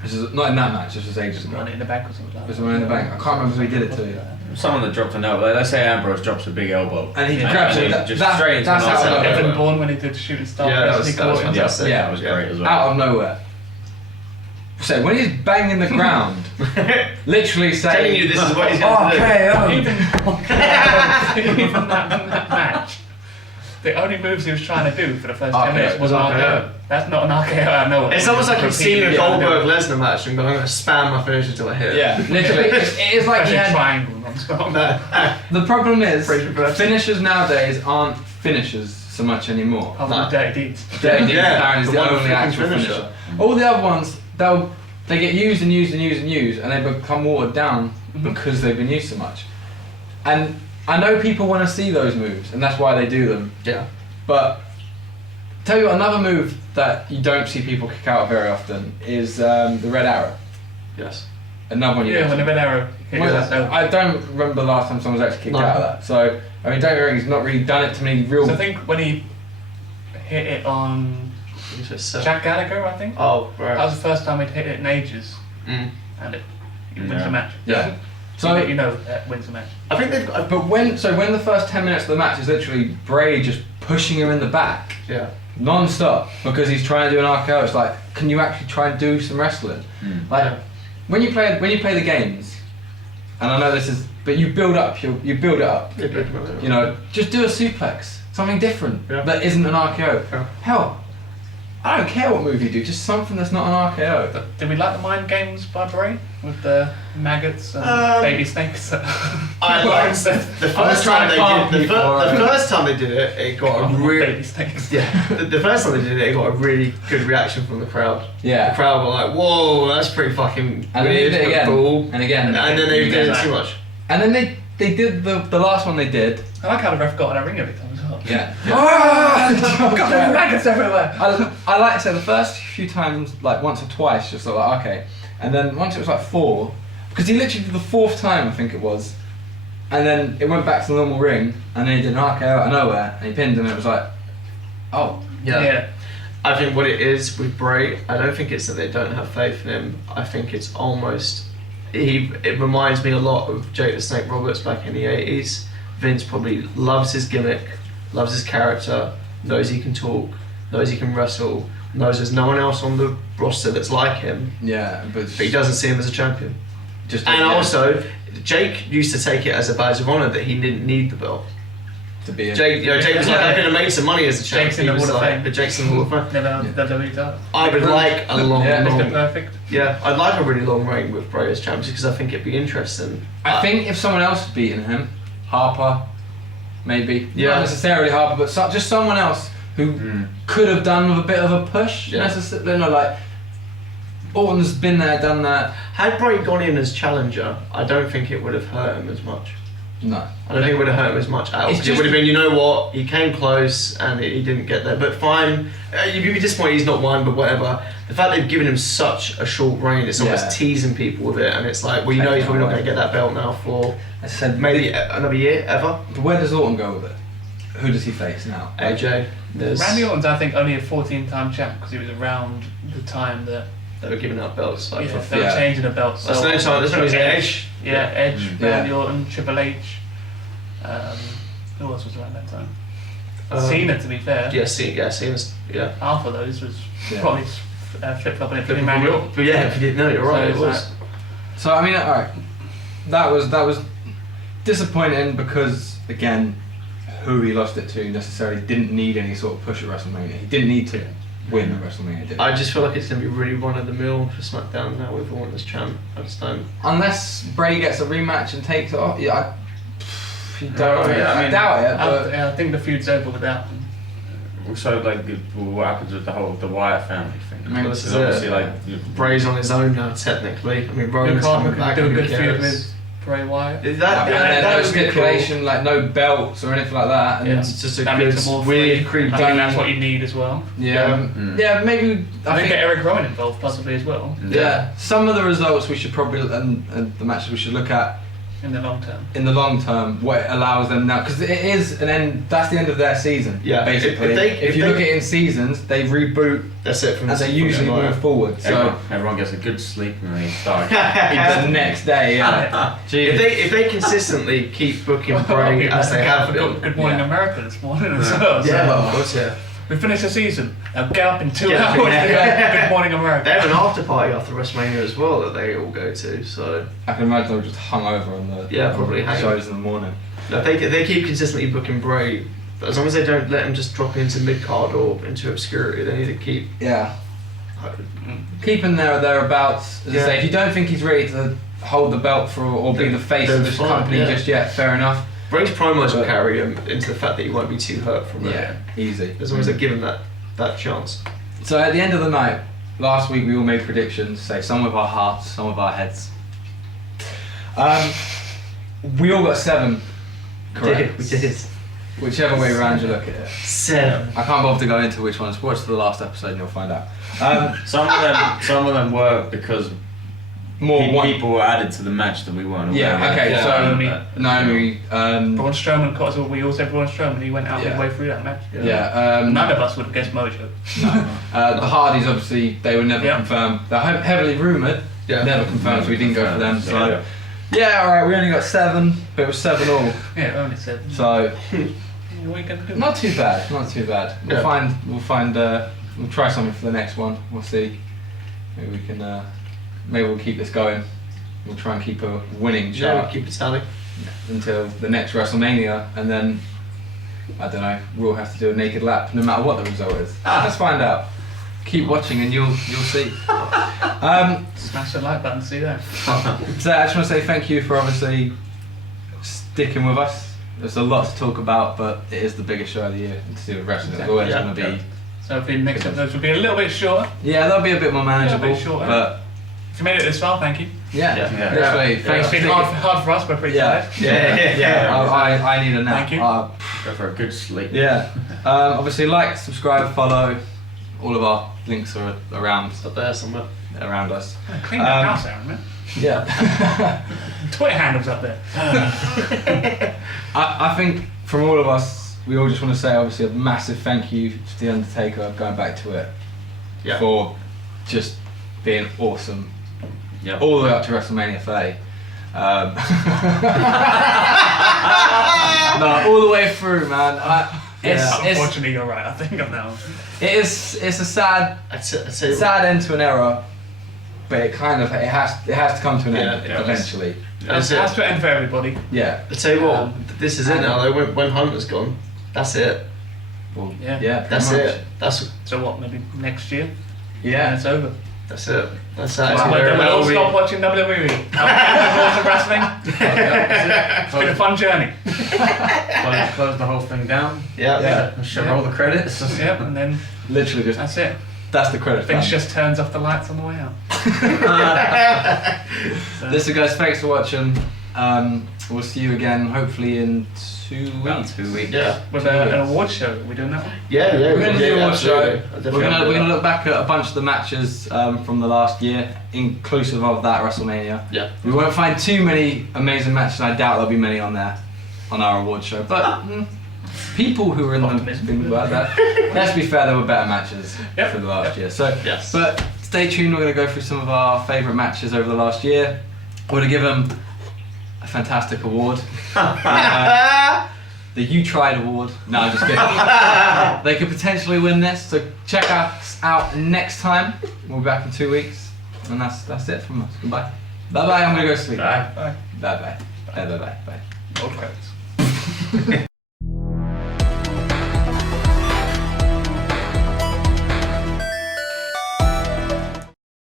This is not in that match. This was ages ago. Money in the Bank or something like It that. was Money in the Bank. I can't remember who he did it to. Someone that dropped an elbow, like, let's say Ambrose drops a big elbow. And he Yeah. grabs And it. he just That- straight into that's the how outside. I know. Evan Bourne when he did the shooting star. Yeah, that press, was- he that was caught him. fantastic. Yeah, that was great as well. Out of nowhere. So when he's banging the ground, literally saying, Telling you this is what he's going to do. okay, Even that match, the only moves he was trying to do for the first 10 RKO. minutes was RKO. RKO. That's not an RKO out of nowhere. It's almost like you've seen a Repeatedly Goldberg Lesnar match and go, I'm going to spam my finisher till I hit it. Yeah, literally. It is like he Pressing had. triangle non-stop. The problem is, Phrase reverse. finishers nowadays aren't finishers so much anymore. Other than dirty deeds. Dirty Yeah, Karen is the the one only freaking actual finisher. finisher. All the other ones, they get used and used and used and used, and they become watered down because they've been used so much. And I know people want to see those moves, and that's why they do them. Yeah. But tell you what, another move that you don't see people kick out very often is the red arrow. Yes. Another one you Yeah, get. when the red arrow hit Well, us. So I don't remember the last time someone's actually kicked No. out of that. So I mean, don't get me wrong, he's not really done it to me real. I think when he hit it on It's just so- Jack Gallagher, I think. Oh, That right. was the first time he'd hit it in ages, Mm. and he wins Yeah. the match. Yeah. So So you know that wins the match. I think they've got. But when the first 10 minutes of the match is literally Bray just pushing him in the back Yeah. non-stop because he's trying to do an RKO, it's like, can you actually try and do some wrestling? Like Yeah. when you play the games, and I know this is, but you build up, you build it up. You know, just do a suplex, something different Yeah. that isn't an RKO. Yeah. Hell, I don't care what move you do, just something that's not an RKO. But did we like the mind games by Bray with the maggots and baby snakes? I liked the first time they did the first time they did it. It got a really baby snakes. yeah. The first time they did it, it got a really good reaction from the crowd. The Yeah. crowd were like, "Whoa, that's pretty fucking And they weird, did it but again, cool." and again, And then they did it again. too much. and then they did the last one they did. I like how the ref got on a ring every time as well. Yeah. God, there's maggots everywhere. I like to say the first few times, like once or twice, just like okay, and then once it was like 4, because he literally did the 4th time I think it was, and then it went back to the normal ring, and then he did an RKO out of nowhere, and he pinned him, and it was like, oh, Yeah. I think what it is with Bray, I don't think it's that they don't have faith in him. I think it's almost it reminds me a lot of Jake the Snake Roberts back in the 80s. Vince probably loves his gimmick, loves his character, knows he can talk, knows he can wrestle, knows there's no one else on the roster that's like him, yeah, but but he doesn't see him as a champion. just And yeah, also, Jake used to take it as a badge of honor that he didn't need the belt. to be a, Jake was like, Yeah. I could have made some money as a champion. Jake's in the He was Hall of like, Fame. but Jake's in the Hall of Fame. Never WWE title. I would like a long, Yeah, Mr. long, Perfect. yeah, I'd like a really long reign with Bray as champion because I think it'd be interesting. I think if someone else had beaten him, Harper, maybe, Yeah. not necessarily Harper, but just someone else who could have done with a bit of a push. Yeah. Necessarily, you know, like Orton's been there, done that. Had Bray gone in as challenger, I don't think it would have hurt him as much. No. I don't think it would have hurt him as much at all. It's 'Cause it just- would have been, you know what, he came close and he didn't get there. But fine, you'd be disappointed he's not won, but whatever. the fact they've given him such a short reign, it's almost teasing people with it, and it's like, well, you know, he's probably not going to get that belt now for I said maybe another year, ever. But where does Orton go with it? Who does he face now? AJ. Randy Orton's, I think, only a 14-time champ because he was around the time that they were giving out belts. Like, they were changing the belts. That's no time. That's no Edge. Edge, Randy Orton, Triple H. Who else was around that time? Cena, to be fair. Cena's. Half of those was probably flip-flopping it for Randy Orton. But yeah, if you didn't know, you're right. It was. So I mean, alright, that was disappointing because again, who he lost it to necessarily didn't need any sort of push at WrestleMania. He didn't need to win at WrestleMania, did he? I just feel like it's going to be really run-of-the-mill for SmackDown now with Orton as champ. I just don't. Unless Bray gets a rematch and takes it off, I doubt it. But I think the feud's over without him. Also, like, what happens with the Wyatt family thing? I mean, this is obviously like Bray's on his own now, technically. I mean, Rollins coming back. Do a good feud with Bray Wyatt. No stipulation, like no belts or anything like that. And it's just a that good, makes it more weird, free. creepy. I think that's what you need as well. Yeah, maybe. I think get Eric Rowan involved possibly as well. Yeah, some of the results we should probably and the matches we should look at in the long term. In the long term, what it allows them now, because it is an end. That's the end of their season. Yeah, basically. If you look at it in seasons, they reboot. That's it. From and they usually move forward. So everyone gets a good sleep and they start the next day. Yeah. If they consistently keep booking Bray as they have been. Good Morning America this morning as well. Yeah, of course, yeah. We finished the season. Now get up in 2 hours. Good Morning America. They have an after party after WrestleMania as well that they all go to. So I can imagine they were just hung over on the probably shows in the morning. No, they keep consistently booking Bray, but as long as they don't let him just drop into mid card or into obscurity, they need to keep him there or thereabouts. As I say, if you don't think he's ready to hold the belt for or be the face of this company just yet, fair enough. Bray's promos will carry him into the fact that he won't be too hurt from it. Yeah, easy. As long as they give him that chance. So at the end of the night, last week we all made predictions, say some with our hearts, some with our heads. We all got 7 correct. We did. Whichever way around you look at it. 7. I can't bother to go into which ones. Watch the last episode and you'll find out. Some of them were because people were added to the match that we weren't aware of. Yeah, okay, so Naomi, Braun Strowman, we all said Braun Strowman, he went out midway through that match. None of us would have guessed Mojo. No. The Hardys, obviously, they were never confirmed. They're heavily rumoured, never confirmed, so we didn't go for them. So, alright, we only got 7, but it was 7 all. Yeah, only 7. So, what are you gonna do? not too bad. We'll try something for the next one. We'll see. Maybe we can. Maybe we'll keep this going. We'll try and keep a winning chart. Yeah, we'll keep it tally until the next WrestleMania, and then I don't know. We'll have to do a naked lap, no matter what the result is. Let's find out. Keep watching, and you'll see. Smash the like button. See that. So I just want to say thank you for obviously sticking with us. There's a lot to talk about, but it is the biggest show of the year to do with wrestling. It's always going to be. So the next episodes will be a little bit shorter. Yeah, they'll be a bit more manageable. But if you made it this far, thank you. Literally. Thanks. It's been hard for us. We're pretty tired. I need a nap. Thank you. Go for a good sleep. Yeah. Obviously, like, subscribe, follow. All of our links are around. Up there somewhere. Around us. Clean that house out, man. Yeah. Twitter handles up there. I think from all of us, we all just want to say obviously a massive thank you to The Undertaker, going back to it, for just being awesome. Yep. All the way up to WrestleMania 30. No, all the way through, man. Unfortunately, you're right. I think on that one. It's a sad end to an era, but it has to come to an end eventually. It has to end for everybody. Yeah. I tell you what, this is it now though. When Hunter's gone, that's it. Well, that's it. So what? Maybe next year. Yeah, and it's over. That's it. That's that. Wow. We'll all stop watching WWE. Wrestling. It's been a fun journey. Close the whole thing down. Yeah. Show roll the credits. Yep, and then literally just that's it. That's the credit. Vince just turns off the lights on the way out. Listen, guys, thanks for watching. we'll see you again hopefully in 2 About weeks. 2 weeks. Yeah. With an award show. Are we doing that one? Yeah, We're going to do a watch show. absolutely. We're gonna look back at a bunch of the matches from the last year, inclusive of that WrestleMania. Yeah. We won't find too many amazing matches, and I doubt there'll be many on there, on our award show. But people who were in Optimism. them about that. Let's be fair, there were better matches Yep. for the last year. So, Yes. but stay tuned. We're gonna go through some of our favourite matches over the last year. We're gonna give them a fantastic award. The You Tried Award. No, I'm just kidding. They could potentially win this, so check us out next time. We'll be back in 2 weeks. And that's it from us. Goodbye. Bye bye, I'm gonna go sleep. Bye. Bye. Bye bye. Bye bye bye bye. Old credits.